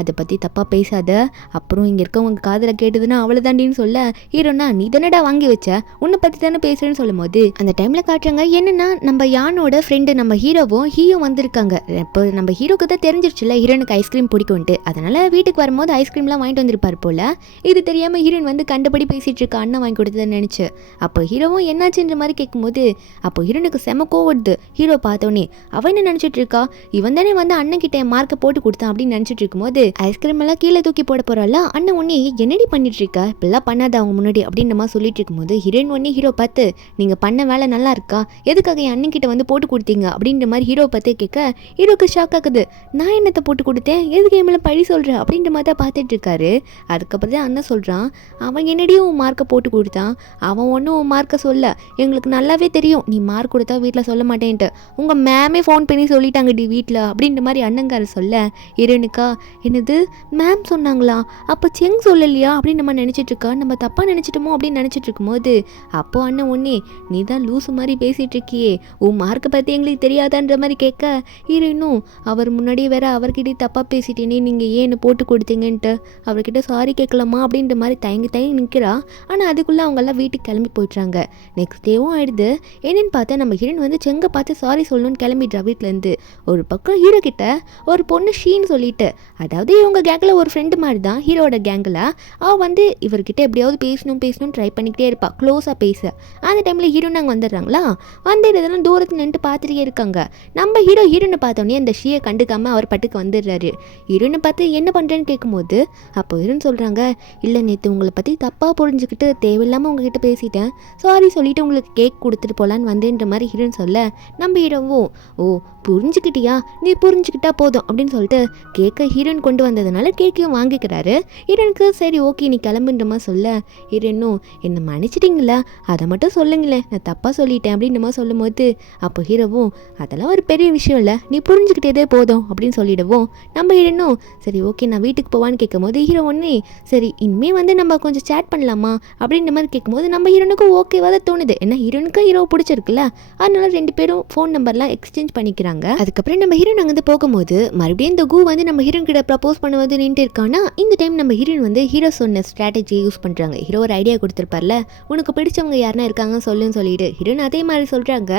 அதை பற்றி தப்பாக பேசாத, அப்புறம் இங்கே இருக்கவங்க காதில் கேட்டதுன்னா அவ்வளோ தாண்டின்னு சொல்ல ஹீரோனா நீ தானடா வாங்கி வச்ச, உன்னை பற்றி தானே பேசுகிறேன்னு சொல்லும் போது அந்த டைமில் காட்டுறாங்க என்னென்னா நம்ம யானோட ஃப்ரெண்டு நம்ம ஹீரோவும் வந்திருக்காங்க. இப்போ நம்ம ஹீரோக்கு தான் தெரிஞ்சிருச்சுல ஹீரோனுக்கு ஐஸ்கிரீம் பிடிக்கும்ட்டு, அதனால் வீட்டுக்கு வரும்போது ஐஸ்கிரீம்லாம் வாங்கிட்டு வந்திருப்பார் போல். இது தெரியாமல் ஹீரோயின் வந்து கண்டபடி பேசிகிட்டு இருக்கா அண்ணன் வாங்கி கொடுத்ததுன்னு நினச்சி. அப்போ ஹீரோவும் என்னாச்சுன்ற மாதிரி கேட்கும்போது அப்போ ஹீரோனுக்கு செம கோவடுது. ஹீரோ பார்த்தோன்னே அவன் என்ன நினச்சிட்டு இருக்கா, இவன் தானே வந்து அண்ணன் கிட்ட மார்க்கை போட்டு கொடுத்தான் அப்படின்னு நினச்சிட்டு இருக்கும்போது ஐஸ்கிரீம் எல்லாம் கீழே தூக்கி போட போகிறாள். அண்ணன் ஒன்னே என்னடி பண்ணிட்டு இருக்க, இப்பெல்லாம் பண்ணாத அவங்க முன்னாடி அப்படின்ற மாதிரி சொல்லிட்டு இருக்கும்போது ஹீரோயின் ஒன்னே ஹீரோ பார்த்து நீங்கள் பண்ண வேலை நல்லா இருக்கா, எதுக்காக என் அண்ணன் கிட்ட வந்து போட்டு கொடுத்தீங்க அப்படின்ற மாதிரி ஹீரோ பார்த்து கேட்க ஹீரோக்கு ஷாக் ஆகுது. நான் என்னத்தை போட்டு கொடுத்தேன், எதுக்கு என் மேலே பழி சொல்கிறேன் அப்படின்ற மாதிரி தான் பார்த்துட்டு இருக்காரு. அதுக்கப்புறம் தான் அண்ணன் சொல்கிறான் அவன் என்னடியும் மார்க்கை போட்டு கொடுத்தான், அவன் ஒன்றும் மார்க்கை சொல்ல, எங்களுக்கு நல்லாவே தெரியும் நீ மார்க் கொடுத்தா வீட்டில் சொல்ல மாட்டேன்ட்டு, உங்கள் மேமே ஃபோன் பண்ணி சொல்லிட்டாங்க டி வீட்டில் அப்படின்ற மாதிரி அண்ணங்கார சொல்ல, ஹீரோயினுக்கா என்னது மேம் சொன்னாங்களா, அப்போ செங் சொல்லலையா அப்படின்னு நம்ம நினச்சிட்ருக்கா, நம்ம தப்பாக நினச்சிட்டோமோ அப்படின்னு நினச்சிட்டு இருக்கும்போது அப்போ அண்ணன் ஒன்னே நீ தான் லூசு மாதிரி பேசிகிட்டு இருக்கியே, உன் மார்க்கை பற்றி எங்களுக்கு தெரியாதான்ற மாதிரி கேட்க, ஹீரோயினும் அவர் முன்னாடியே வேற அவர்கிட்ட தப்பாக பேசிட்டேனே, நீங்கள் ஏன்னு போட்டு கொடுத்தீங்கன்ட்டு அவர்கிட்ட சாரி கேட்கலாமா அப்படின்ற மாதிரி தயங்கி நிற்கிறா. ஆனால் அதுக்குள்ளே அவங்கெல்லாம் வீட்டுக்கு கிளம்பி போயிட்டுறாங்க. நெக்ஸ்ட் டேவும் ஆயிடுது. என்னன்னு பார்த்தா நம்ம ஹீரோயின் வந்து செங்கை பார்த்து சாரி சொல்லணும்னு கிளம்பிடுறா வீட்டிலேருந்து. ஒரு பக்கம் ஹீரோ கிட்ட ஒரு பொண்ணு ஷீன்னு சொல்லிட்டு, அதாவது இவங்க கேங்கில் ஒரு ஃப்ரெண்டு மாதிரி தான் ஹீரோட கேங்கில், அவள் வந்து இவர்கிட்ட எப்படியாவது பேசணும்னு ட்ரை பண்ணிக்கிட்டே இருப்பா, க்ளோஸாக பேச. அந்த டைமில் ஹீரோயின் அங்கே வந்துடுறாங்களா, வந்து இதெல்லாம் தூரத்தில் நின்று பார்த்துட்டே இருக்காங்க. நம்ம ஹீரோயினை பார்த்தோன்னே அந்த ஷீயை கண்டுக்காமல் அவர் பட்டுக்கு வந்துடுறாரு. ஹீரோயினை பார்த்து என்ன பண்ணுறேன்னு கேட்கும்போது அப்போ ஹீரோயின் சொல்கிறாங்க, இல்லை நேற்று உங்களை பற்றி தப்பாக புரிஞ்சுக்கிட்டு தேவையில்லாமல் உங்ககிட்ட பேசிட்டேன், சாரி சொல்லிவிட்டு உங்களுக்கு கேக் கொடுத்துட்டு போகலான்னு வந்தேன்ற மாதிரி ஹீரோயின் சொல்ல, நம்ம ஹீரோவும் ஓ புரிஞ்சுக்கிட்டியா, நீ புரிஞ்சுக்கிட்டா போதும் அப்படின்னு சொல்லிட்டு கேக்கை ஹீரோயின் கொண்டு வந்ததுனால கேக்கையும் வாங்கிக்கிறாரு. ஹீரோனுக்கு சரி ஓகே நீ கிளம்புன்றமா சொல்ல, ஹீரோனும் என்ன மன்னிச்சிட்டிங்களா, அதை மட்டும் சொல்லுங்களேன், நான் தப்பாக சொல்லிட்டேன் அப்படின்றமா சொல்லும் போது அப்போ ஹீரோவும் அதெல்லாம் ஒரு பெரிய விஷயம் இல்லை, நீ புரிஞ்சுக்கிட்டதே போதும் அப்படின்னு சொல்லிடுவோம். நம்ம ஹீரோனும் சரி ஓகே நான் வீட்டுக்கு போவான்னு கேட்கும்போது ஹீரோ ஒன்னே சரி இனிமேல் வந்து நம்ம கொஞ்சம் சேட் பண்ணலாமா அப்படின்ற மாதிரி கேட்கும்போது நம்ம ஹீரோனுக்கும் ஓகேவா தான் தோணுது. ஏன்னா ஹீரோனுக்கு ஹீரோ பிடிச்சிருக்குல்ல, அதனால 2 பேரும் ஃபோன் நம்பர்லாம் எக்ஸ்சேஞ்ச் பண்ணிக்கிறாங்க. அதுக்கப்புறம் நம்ம ஹீரோன் அங்கே போகும்போது மறுபடியும் இந்த கூ வந்து நம்ம ஹீரோன் கிட்ட ப்ரப்போஸ் பண்ணுவது நின்று இருக்கானா, இந்த டைம் நம்ம ஹீரோன் வந்து ஹீரோ சொன்ன ஸ்ட்ராட்டஜியை யூஸ் பண்ணுறாங்க. ஹீரோ ஒரு ஐடியா கொடுத்துருப்பார்ல, உனக்கு பிடிச்சவங்க யாருன்னா இருக்காங்க சொல்லுன்னு சொல்லிட்டு ஹீரோன் அதே மாதிரி சொல்கிறாங்க.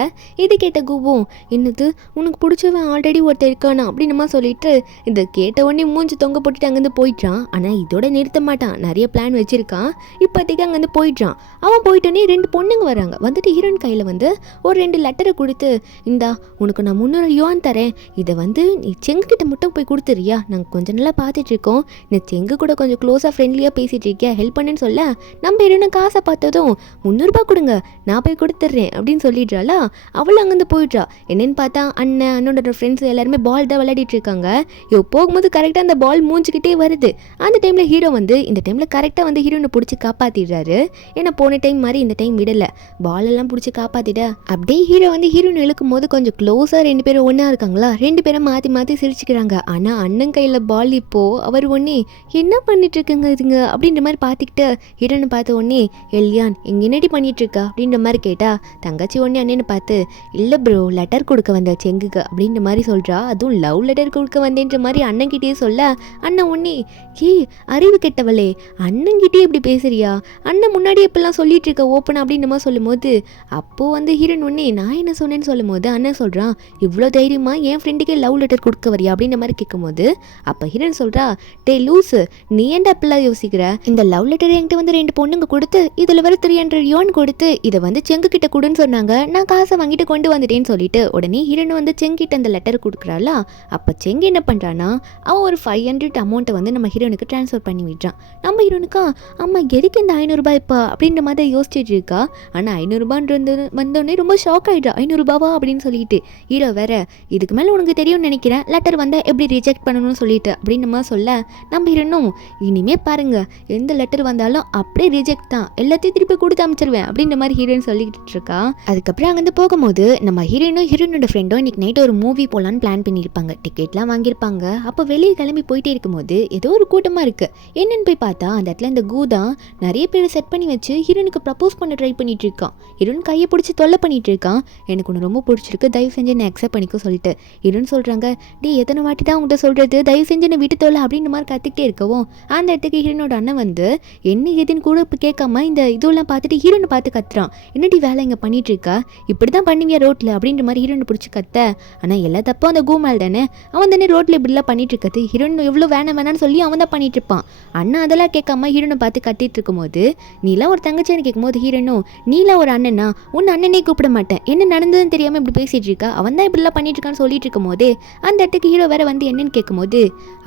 இது கேட்ட கூவும் என்னது உனக்கு பிடிச்சவன் ஆல்ரெடி ஒருத்தர் இருக்கானா அப்படின்னு சொல்லிட்டு இந்த கேட்ட உடனே மூஞ்சி தொங்க போட்டுட்டு அங்கேருந்து போயிட்டான். ஆனால் இதோட நிறுத்த மாட்டான், நிறைய பிளான் வச்சிருக்கான். இப்போதைக்கு அங்கேருந்து போயிட்டான். அவன் போயிட்டோன்னே 2 பொண்ணுங்க வராங்க. வந்துட்டு ஹீரோயின் கையில் வந்து ஒரு 2 லெட்டரை கொடுத்து, இந்தா உனக்கு நான் 300 யுவான் தரேன், இதை வந்து நீ செங்கு கிட்ட மட்டும் போய் கொடுத்துறியா, நாங்கள் கொஞ்சம் நல்லா பார்த்துட்டு இருக்கோம், நீ செங்கு கூட கொஞ்சம் க்ளோஸாக ஃப்ரெண்ட்லியாக பேசிகிட்டு இருக்கியா, ஹெல்ப் பண்ணுன்னு சொல்ல, நம்ம ஹீரோயின் காசை பார்த்ததும் 300 ரூபாய் கொடுங்க நான் போய் கொடுத்துட்றேன் அப்படின்னு சொல்லிடுறாளா. அவளும் அங்கேருந்து போயிடுறா. என்னன்னு பார்த்தா அண்ணனோட ஃப்ரெண்ட்ஸ் எல்லாருமே பால் தான் விளையாடிட்டு இருக்காங்க. போகும்போது கரெக்டாக அந்த பால் மூஞ்சிக்கிட்டே வருது. அந்த டைமில் ஹீரோ வந்து இந்த டைமில் கரெக்டாக வந்து ஹீரோனை பிடிச்சி காப்பாற்றிடுறாரு. ஏன்னா போன டைம் மாதிரி இந்த டைம் விடலை, பால் எல்லாம் பிடிச்சி காப்பாற்றிட அப்படியே ஹீரோ வந்து ஹீரோயின் இழுக்கும் போது கொஞ்சம் க்ளோஸாக 2 பேரும் ஒன்றா இருக்காங்களா, 2 பேரும் மாற்றி சிரிச்சுக்கிறாங்க. ஆனால் அண்ணன் கையில் பால் இப்போது அவர் ஒன்னே என்ன பண்ணிட்டு இருக்குங்க இதுங்க அப்படின்ற மாதிரி பார்த்துக்கிட்டு ஹீரோனை பார்த்த உடனே எல்யான் இங்கே என்னடி பண்ணிட்டு இருக்கா அப்படின்ற மாதிரி கேட்டா, தங்கச்சி ஒன்னே அண்ணனை பார்த்து இல்லை ப்ரோ லெட்டர் கொடுக்க வந்த செங்குக்கு அப்படின்ற மாதிரி சொல்கிறா. அதுவும் லவ் லெட்டர் கொடுக்க வந்தேன்ற மாதிரி அண்ணன்கிட்டயே சொல்ல, அண்ணன் ஒன்னே அறிவு கெட்டவளே அண்ணன்கிட்டே இப்படி பேசுறியா, அண்ணன் முன்னாடி எப்பெல்லாம் சொல்லிட்டு இருக்க ஓப்பன் அப்படின்ற மாதிரி சொல்லும் போது அப்போது வந்து ஹீரோன் ஒன்னே நான் என்ன சொன்னேன்னு சொல்லும் போது அண்ணன் சொல்கிறான், இவ்வளோ தைரியமா என் ஃப்ரெண்டுக்கே லவ் லெட்டர் கொடுக்க வரியா அப்படின்ற மாதிரி கேட்கும்போது அப்போ ஹீரோன் சொல்கிறா, டே லூஸு நீ ஏன்டா அப்படிலாம் யோசிக்கிற, இந்த லவ் லெட்டர் என்கிட்ட வந்து 2 பொண்ணுங்க கொடுத்து இதில் வர 300 யுவான் கொடுத்து இதை வந்து செங்கு கிட்ட கொடுன்னு சொன்னாங்க, நான் காசை வாங்கிட்டு கொண்டு வந்துட்டேன்னு சொல்லிட்டு உடனே ஹீரோன் வந்து செங்கிட்ட அந்த லெட்டர் கொடுக்குறாளா. அப்போ செங்கு என்ன பண்ணுறான்னா அவன் ஒரு 500 அமௌண்ட்டை வந்து நம்ம ஹீரோனுக்கு ட்ரான்ஸ்ஃபர் பண்ணி விடுறான். நம்ம ஹீரோனுக்கா அம்மா எதுக்கு இந்த 500 ரூபாய் இப்போ அப்படின்ற மாதிரி யோசிச்சுட்டு இருக்கா. ஆனால் 500 ரூபான்றது வந்தோடனே ரொம்ப ஷாக் ஆகிடுறா. 500 ரூபாவா அப்படின்னு சொல்லிட்டு ஹீரோ வேற இதுக்கு மேலே உனக்கு தெரியும்னு நினைக்கிறேன், லெட்டர் வந்தால் எப்படி ரிஜெக்ட் பண்ணணும்னு சொல்லிட்டு அப்படின்னு நம்ம சொல்ல, நம்ம ஹீரோனும் இனிமே பாருங்க எந்த லெட்டர் வந்தாலும் அப்படியே ரிஜெக்ட் தான், எல்லாத்தையும் திருப்பி கொடுத்து அமைச்சிருவேன் அப்படின்ற மாதிரி ஹீரோயின் சொல்லிக்கிட்டு இருக்கா. அதுக்கப்புறம் அங்கேருந்து போகும்போது நம்ம ஹீரோனோட ஃப்ரெண்டும் இன்னைக்கு நைட் ஒரு மூவி போகலான்னு பிளான் பண்ணியிருப்பாங்க. டிக்கெட்லாம் வாங்கியிருப்பாங்க. அப்போ வெளியே கிளம்பி போயிட்டே இருக்கும்போது ஏதோ ஒரு கூட்டமாக இருக்குது. என்னன்னு போய் பார்த்தா அந்த இடத்துல இந்த கூதான் நிறைய பேர் செட் பண்ணி வச்சு ஹீரோனுக்கு ப்ரப்போஸ் பண்ண ட்ரை பண்ணிட்டு இருக்கான். ஹீரோன் கையை பிடிச்சி தொல்லை பண்ணிட்டு இருக்கான். எனக்கு ஒன்று ரொம்ப பிடிச்சிருக்கு, தயவு செஞ்சு என்னை அக்செப்ட் பண்ணிக்க சொல்லிட்டு ஹீரோன் சொல்கிறாங்க, டே எத்தனை வாட்டி தான் உங்கள்கிட்ட சொல்கிறது, தயவு செஞ்சு என்னை விட்டு தொல்லை அப்படின்ற மாதிரி கத்திக்கிட்டே இருக்கவும் அந்த இடத்துக்கு ஹீரோனோட அண்ணன் வந்து என்ன எதுன்னு கூட இப்போ கேட்காம இந்த இதெல்லாம் பார்த்துட்டு ஹீரோனை பார்த்து கத்துறான். என்னடி வேலை இங்கே பண்ணிட்டு இருக்கா, இப்படி தான் பண்ணுவியா ரோட்டில் அப்படின்ற மாதிரி ஹீரோனை பிடிச்சி கத்த. ஆனால் எல்லா தப்பும் அந்த கூமால் தானே, அவன் தானே ரோட்டில் இப்படிலாம் பண்ணிட்டு இருக்கிறது, ஹீரோன் எவ்வளோ வேணான்னு சொல்லி அவன் தான் பண்ணிட்டு இருப்பான். அண்ணன் அதெல்லாம் கேட்காம ஹீரோனை பார்த்து கத்திட்டு இருக்கும்போது நீலாம் ஒரு தங்கச்சின்னு கேட்கும்போது ஹீரோனும் நீலாம் ஒரு அண்ணனா, உன் அண்ணனே கூப்பிட மாட்டேன், என்ன நடந்ததுன்னு தெரியாமல் இப்படி பேசிட்டு இருக்கா, அவன் தான் இப்படிலாம் பண்ணிட்டு இருக்கான்னு சொல்லிட்டு இருக்கும் போது அந்த இடத்துக்கு ஹீரோ வேற வந்து என்னன்னு கேட்கும்போது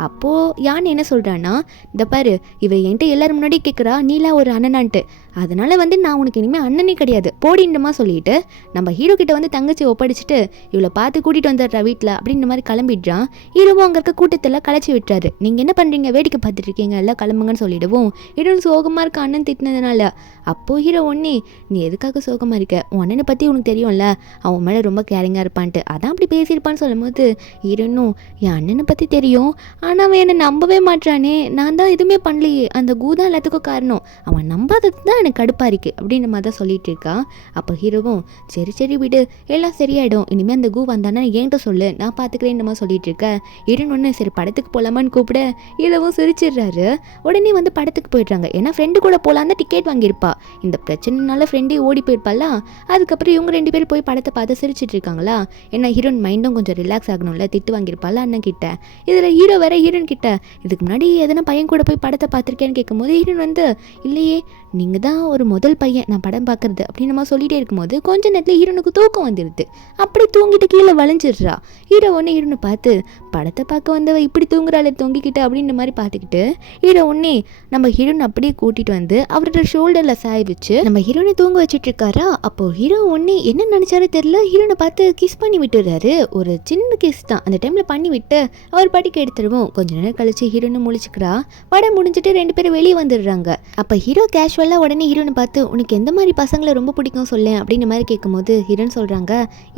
அப்போது யான் என்ன சொல்கிறான்னா, இந்த பாரு இவ என்கிட்ட எல்லாரும் முன்னாடி கேட்குறா நீலா ஒரு அண்ணனான்ட்டு, அதனால வந்து நான் உனக்கு இனிமேல் அண்ணனே கிடையாது போடின்றமா சொல்லிட்டு நம்ம ஹீரோ கிட்ட வந்து தங்கச்சி ஒப்படைச்சிட்டு இவளை பார்த்து கூட்டிகிட்டு வந்துடுறா வீட்டில் அப்படின்ற மாதிரி கிளம்பிடுறான். ஹீரோவும் அங்கே இருக்க கூட்டத்தில் களைச்சி விட்டுறாரு. நீங்கள் என்ன பண்ணுறீங்க, வேடிக்கை பார்த்துட்டு இருக்கீங்க, எல்லாம் கிளம்புங்கன்னு சொல்லிடுவோம். ஹீரோன் சோகமாக இருக்க அண்ணன் திட்டினதுனால அப்போது ஹீரோ ஒன்னே நீ எதுக்காக சோகமாக இருக்க, உன் அண்ணனை பற்றி உனக்கு தெரியும்ல, அவன் மேலே ரொம்ப கேரிங்காக இருப்பான்ட்டு அதான் அப்படி பேசியிருப்பான்னு சொல்லும்போது ஹீரோனும் என் அண்ணனை பற்றி தெரியும், ஆனால் அவன் என்னை நம்பவே மாட்டானே, நான் தான் எதுவுமே பண்ணலையே, அந்த கூதான் எல்லாத்துக்கும் காரணம், அவன் நம்பாதது தான் எனக்கு கடுப்பாக இருக்குது அப்படின்ற மாதிரி தான் சொல்லிட்டு இருக்கா. அப்போ ஹீரோவும் சரி சரி விடு எல்லாம் சரியாயிடும், இனிமேல் அந்த கூ வந்தானா என்கிட்ட சொல்லு நான் பார்த்துக்கிறேன் மாதிரி சொல்லிட்டு இருக்க. ஹீரோன் ஒன்று சரி படத்துக்கு போகலாமான்னு கூப்பிட ஹீரோவும் சிரிச்சிடுறாரு. உடனே வந்து படத்துக்கு போயிடுறாங்க. ஏன்னா ஃப்ரெண்டு கூட போகலான்னு டிக்கெட் வாங்கியிருப்பா, இந்த பிரச்சனைனால ஃப்ரெண்டே ஓடி போயிருப்பாளா. அதுக்கப்புறம் இவங்க 2 பேரும் போய் படத்தை பார்த்து சிரிச்சிட்டு இருக்காங்களா. ஏன்னா ஹீரோன் மைண்டும் கொஞ்சம் ரிலாக்ஸ் ஆகணும்ல, திட்டு வாங்கியிருப்பாள் அண்ணன் கிட்ட. இதில் ஹீரோ வேற ஹீரோன் கிட்ட இதுக்கு முன்னாடி எதனா பையன் கூட போய் படத்தை பார்த்துருக்கேன்னு கேட்கும்போது ஹீரோன் வந்து இல்லையே நீங்கள் தான் ஒரு முதல் பையன் நான் படம் பார்க்குறது அப்படின்னு நம்ம சொல்லிகிட்டே இருக்கும்போது கொஞ்ச நேரத்தில் ஹீரோனுக்கு தூக்கம் வந்துடுது. அப்படி தூங்கிட்டு கீழே வளைஞ்சிடுறா. ஹீரோ ஒன்று ஹீரோனை பார்த்து படத்தை பார்க்க வந்தவ இப்படி தூங்குறாளே தொங்கிக்கிட்டு அப்படின்ற மாதிரி பார்த்துக்கிட்டு ஹீரோ ஒன்னே நம்ம ஹீரோனை அப்படியே கூட்டிகிட்டு வந்து அவரோட ஷோல்டரில் சாய் வச்சு நம்ம ஹீரோனை தூங்க வச்சுட்டு இருக்காரா. அப்போது ஹீரோ ஒன்னே என்ன நினச்சாரோ தெரியல, ஹீரோனை பார்த்து கிஸ் பண்ணி விட்டுறாரு. ஒரு சின்ன கிஸ் தான், அந்த டைமில் பண்ணி விட்டு அவர் பாட்டிக்கு எடுத்துருவோம். கொஞ்ச நேரம் கழிச்சு ஹீரோனை முழிச்சுக்கிறா. படம் முடிஞ்சிட்டு 2 பேரும் வெளியே வந்துடுறாங்க. அப்போ ஹீரோ கேஷுவலாக உடனே ஹீரோனை பார்த்து உனக்கு எந்த மாதிரி பசங்களை ரொம்ப பிடிக்கும் சொல்ல அப்படின்ற மாதிரி கேட்கும்போது ஹீரோன் சொல்கிறாங்க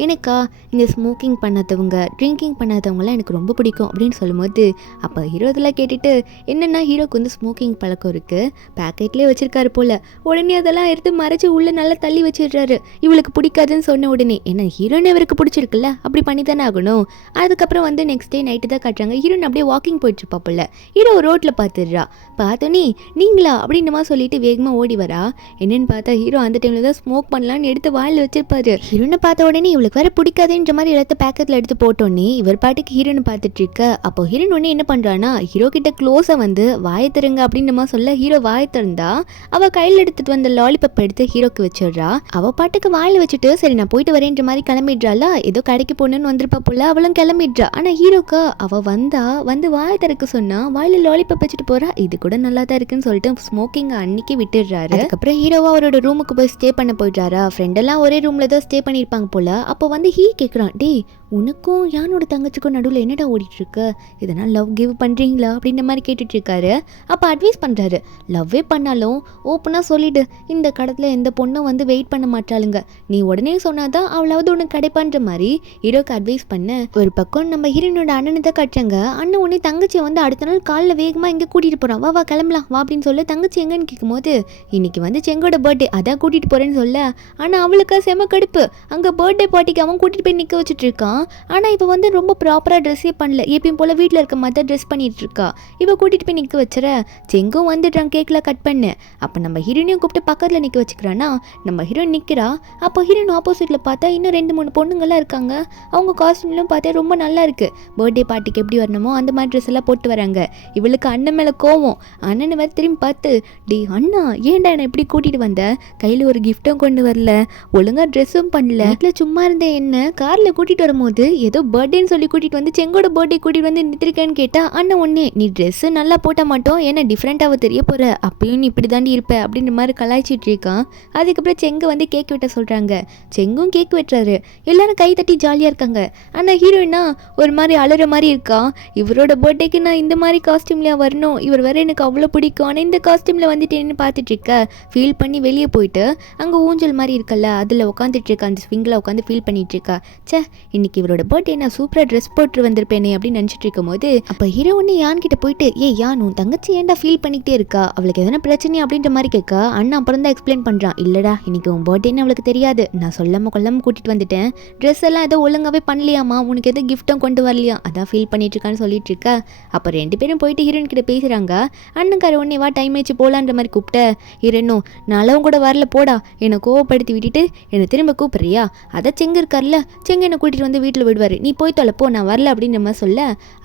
எனக்கா இந்த ஸ்மோக்கிங் பண்ணாதவங்க ட்ரிங்கிங் பண்ணாதவங்களாம் எனக்கு ரொம்ப பிடிக்கும் அப்படின்னு சொல்லும்போது அப்போ ஹீரோ இதெல்லாம் கேட்டுட்டு என்னென்னா ஹீரோக்கு வந்து ஸ்மோக்கிங் பழக்கம் இருக்குது, பேக்கெட்லேயே வச்சிருக்காரு போல். உடனே அதெல்லாம் எடுத்து மறைச்சி உள்ளே நல்லா தள்ளி வச்சிடுறாரு. இவளுக்கு பிடிக்காதுன்னு சொன்ன உடனே ஏன்னா ஹீரோன் இவருக்கு பிடிச்சிருக்குல்ல அப்படி பண்ணி தானே ஆகணும். அதுக்கப்புறம் வந்து நெக்ஸ்ட் டே நைட்டு தான் காட்டுறாங்க. ஹீரோன் அப்படியே வாக்கிங் போயிட்டுருப்பா போல். ஹீரோ ரோட்டில் பார்த்துடுறா. பார்த்தோன்னே நீங்களா அப்படின்ற மாதிரி சொல்லிட்டு வேகமாக ஓடி வரா. என்னன்னு பார்த்தா ஹீரோ அந்த டைமில் தான் ஸ்மோக் பண்ணலான்னு எடுத்து வாயில் வச்சிருப்பாரு. ஹீரோனை பார்த்த உடனே இவளுக்கு வேற பிடிக்காதுன்ற மாதிரி எல்லாத்த பேக்கெட்டில் எடுத்து போட்டோன்னே இவர் பாட்டுக்கு ஹீரோனை பார்த்துட்டு இருக்க. அப்போ ஹீரோன் ஒன்று என்ன பண்ணுறான்னா ஹீரோ கிட்ட க்ளோஸாக வந்து வாயை தருங்க அப்படின்ற மாதிரி சொல்ல ஹீரோ வாயை திறந்தா அவள் கையில் எடுத்துட்டு வந்த லாலிபப் எடுத்து ஹீரோக்கு வச்சிடுறா. அவள் பாட்டுக்கு வாயில் வச்சுட்டு சரி நான் போயிட்டு வரேன்ற மாதிரி கிளம்பிடுறாளா. ஏதோ கடைக்கு போகணுன்னு வந்திருப்பா போல. அவளும் கிளம்பிடுறா. ஆனால் ஹீரோக்கா அவள் வந்து வாயை திறக்க சொன்னா வாயில் லாலிபப் வச்சுட்டு போறா. இது கூட நல்லா தான் இருக்குன்னு சொல்லிட்டு ஸ்மோக்கிங் அன்னைக்கு விட்டுடுறாரு. அதுக்கப்புறம் ஹீரோவா அவரோட ரூமுக்கு போய் ஸ்டே பண்ண போயிட்டாரா. ஃப்ரெண்டெல்லாம் ஒரே ரூம்ல தான் ஸ்டே பண்ணியிருப்பாங்க போல. அப்போ வந்து ஹீ கேட்குறான் டே உனக்கும் யானோட தங்கச்சிக்கும் நடுவில் என்னடா ஓடிட்டு இருக்கு, இதனால் லவ் கிவ் பண்ணுறீங்களா அப்படின்ற மாதிரி கேட்டுட்டு இருக்காரு. அப்போ அட்வைஸ் பண்ணுறாரு லவ்வே பண்ணாலும் ஓப்பனாக சொல்லிடு, இந்த கடத்தில் எந்த பொண்ணும் வந்து வெயிட் பண்ண மாட்டாளுங்க, நீ உடனே சொன்னாதான் அவளாவது உனக்கு கிடைப்பான்ற மாதிரி ஹீரோக்கு அட்வைஸ் பண்ண. ஒரு பக்கம் நம்ம ஹீரோனோட அண்ணனை தான் கட்டுறாங்க. அண்ணன் உடனே தங்கச்சியை வந்து அடுத்த நாள் காலைல வேகமாக எங்கே கூட்டிகிட்டு போகிறான், வா வா கிளம்பலாம் வா அப்படின்னு சொல்ல தங்கச்சி எங்கன்னு கேட்கும்போது இன்னைக்கு வந்து செங்கோட பர்த்டே அதான் கூட்டிகிட்டு போகிறேன்னு சொல்ல. ஆனால் அவளுக்கு செம கடுப்பு. அங்கே பர்த்டே பார்ட்டிக்கு அவன் கூட்டிகிட்டு போய் நிற்க வச்சுட்டு இருக்கான். ஆனால் இப்போ வந்து ரொம்ப ப்ராப்பராக ட்ரெஸ்ஸே பண்ணல, எப்பயும் போல் வீட்டில் இருக்க மாதிரி ட்ரெஸ் பண்ணிட்டு இருக்கா. இவ கூட்டிகிட்டு போய் நிற்க வச்சுற. செங்கும் வந்துடுறான் கேக்கில் கட் பண்ணு. அப்போ நம்ம ஹீரோனையும் கூப்பிட்டு பக்கத்தில் நிற்க வச்சுக்கிறானா. நம்ம ஹீரோயின் நிற்கிறா. அப்போ ஹீரோயின் ஆப்போசிட்டில் பார்த்தா இன்னும் 2-3 பொண்ணுங்கள்லாம் இருக்காங்க. அவங்க காஸ்டியூம்லாம் பார்த்தா ரொம்ப நல்லா இருக்குது. பர்த்டே பார்ட்டிக்கு எப்படி வரணுமோ அந்த மாதிரி ட்ரெஸ் எல்லாம் போட்டு வராங்க. இவளுக்கு அண்ணன் மேலே கோவம். அண்ணனை வேறு திரும்பி பார்த்து டே அண்ணா ஏன்டா என்னை எப்படி கூட்டிகிட்டு வந்த, கையில் ஒரு கிஃப்ட்டும் கொண்டு வரல, ஒழுங்காக ட்ரெஸ்ஸும் பண்ணல, வீட்டில் சும்மா இருந்தேன் என்ன காரில் கூட்டிகிட்டு வரும்போது ஏதோ பர்த்டேன்னு சொல்லி கூட்டிகிட்டு வந்து செங்கோட பர்த்டே கூட்டிகிட்டு வந்து நிறுத்திருக்கேன்னு கேட்டால் அண்ணன் ஒன்றே நீ ட்ரெஸ்ஸு நல்லா போட்ட மாட்டோம் ஏன்னா டிஃப்ரெண்ட்டாக தெரிய போகிற, அப்பயும் நீ இப்படி தாண்டி இருப்ப அப்படின்ற மாதிரி கலாய்ச்சிட்டு இருக்கான். அதுக்கப்புறம் செங்கு வந்து கேக் வெட்ட சொல்கிறாங்க. செங்கும் கேக் வெட்டுறாரு. எல்லாரும் கை தட்டி ஜாலியாக இருக்காங்க. ஆனால் ஹீரோயினா ஒரு மாதிரி அழுற மாதிரி இருக்கா. இவரோட பர்த்டேக்கு நான் இந்த மாதிரி காஸ்டியூம்லையா வரணும், இவர் வேற எனக்கு அவ்வளோ பிடிக்கும், ஆனால் இந்த காஸ்டியூமில் வந்துட்டேன்னு பார்த்துட்டு இருக்க. ஃபீல் பண்ணி வெளியே போயிட்டு அங்கே ஊஞ்சல் மாதிரி இருக்கல்ல அதில் உட்காந்துட்டு இருக்கா. அந்த ஸ்விங்கில் உட்காந்து ஃபீல் பண்ணிட்டு இருக்கா. சே இன்னைக்கு இவரோட பர்த்டே நான் சூப்பராக ட்ரெஸ் போட்டு வந்திருப்பேனே அப்படின்னு நினச்சிட்டு இருக்கும் போது அப்போ ஹீரோ ஒன்று யான் கிட்ட போயிட்டு யான் உன் தங்கச்சி ஏன்டா ஃபீல் பண்ணிக்கிட்டே இருக்கா, அவளுக்கு எதனா பிரச்சனையா அப்படின்ற மாதிரி கேட்க. அண்ணா அப்புறம் தான் எக்ஸ்பிளைன் பண்ணுறான். இல்லடா இன்னைக்கு உன் பர்த்டேன்னு அவளுக்கு தெரியாது, நான் சொல்லாமல் கொல்லாமல் கூட்டிகிட்டு வந்துட்டேன், ட்ரெஸ் எல்லாம் ஏதோ ஒழுங்காகவே பண்ணலையாமா, உனக்கு எதுவும் கிஃப்ட்டும் கொண்டு வரலையா, அதான் ஃபீல் பண்ணிட்டு இருக்கான்னு சொல்லிட்டு இருக்கா. அப்போ 2 பேரும் போயிட்டு ஹீரோயின் கிட்ட பேசுகிறாங்க. அண்ணன்கார ஒன்னே வா டைம் ஆயிடுச்சு போகலான்ற மாதிரி கூப்பிட்ட. ஹீரோனும் நானும் கூட வரல போடா, என்னை கோவப்படுத்தி விட்டுட்டு என்னை திரும்ப கூப்பிட்றியா, அதை செங்கு இருக்கார்ல செங்கு என்னை கூட்டிகிட்டு வந்து வீட்டில் விடுவார், நீ போய் தொலைப்போ நான் வரல அப்படின்ற மாதிரி சொல்ல.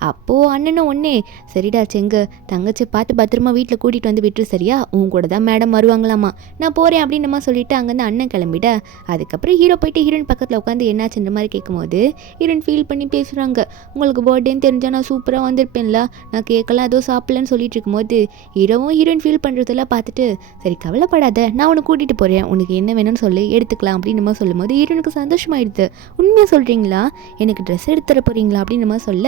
அப்போது அண்ணனும் ஒன்னே சரிடா செங்கு தங்கச்சி பார்த்து பத்திரமா வீட்டில் கூட்டிகிட்டு வந்து விட்டுரு சரியா, உன் கூட தான் மேடம் வருவாங்களாமா, நான் போகிறேன் அப்படின்ற மாதிரி சொல்லிட்டு அங்கேருந்து அண்ணன் கிளம்பிட. அதுக்கப்புறம் ஹீரோ போயிட்டு ஹீரோயின் பக்கத்தில் உட்காந்து என்னாச்சுன்ற மாதிரி கேட்கும்போது ஹீரோயின் ஃபீல் பண்ணி பேசுகிறாங்க. உங்களுக்கு பர்த்டேன்னு தெரிஞ்சால் நான் சூப்பராக வந்திருப்பேன்ல, நான் கேட்கலாம் ஏதோ சாப்பிடலன்னு சொல்லிட்டு இருக்கும்போது ஹீரோவும் ஹீரோயின் ஃபீல் பண்ணுறதெல்லாம் பார்த்துட்டு சரி கவலைப்படாத நான் உன்னை கூட்டிகிட்டு போகிறேன், உனக்கு என்ன வேணும்னு சொல்லி எடுத்துக்கலாம் அப்படின்னு மாதிரி சொல்லும்போது ஹீரோனுக்கு சந்தோஷமாயிடுது. உண்மையாக சொல்கிறீங்களா, எனக்கு ட்ரெஸ் எடுத்து தர போகிறீங்களா அப்படின்னு நம்ம சொல்ல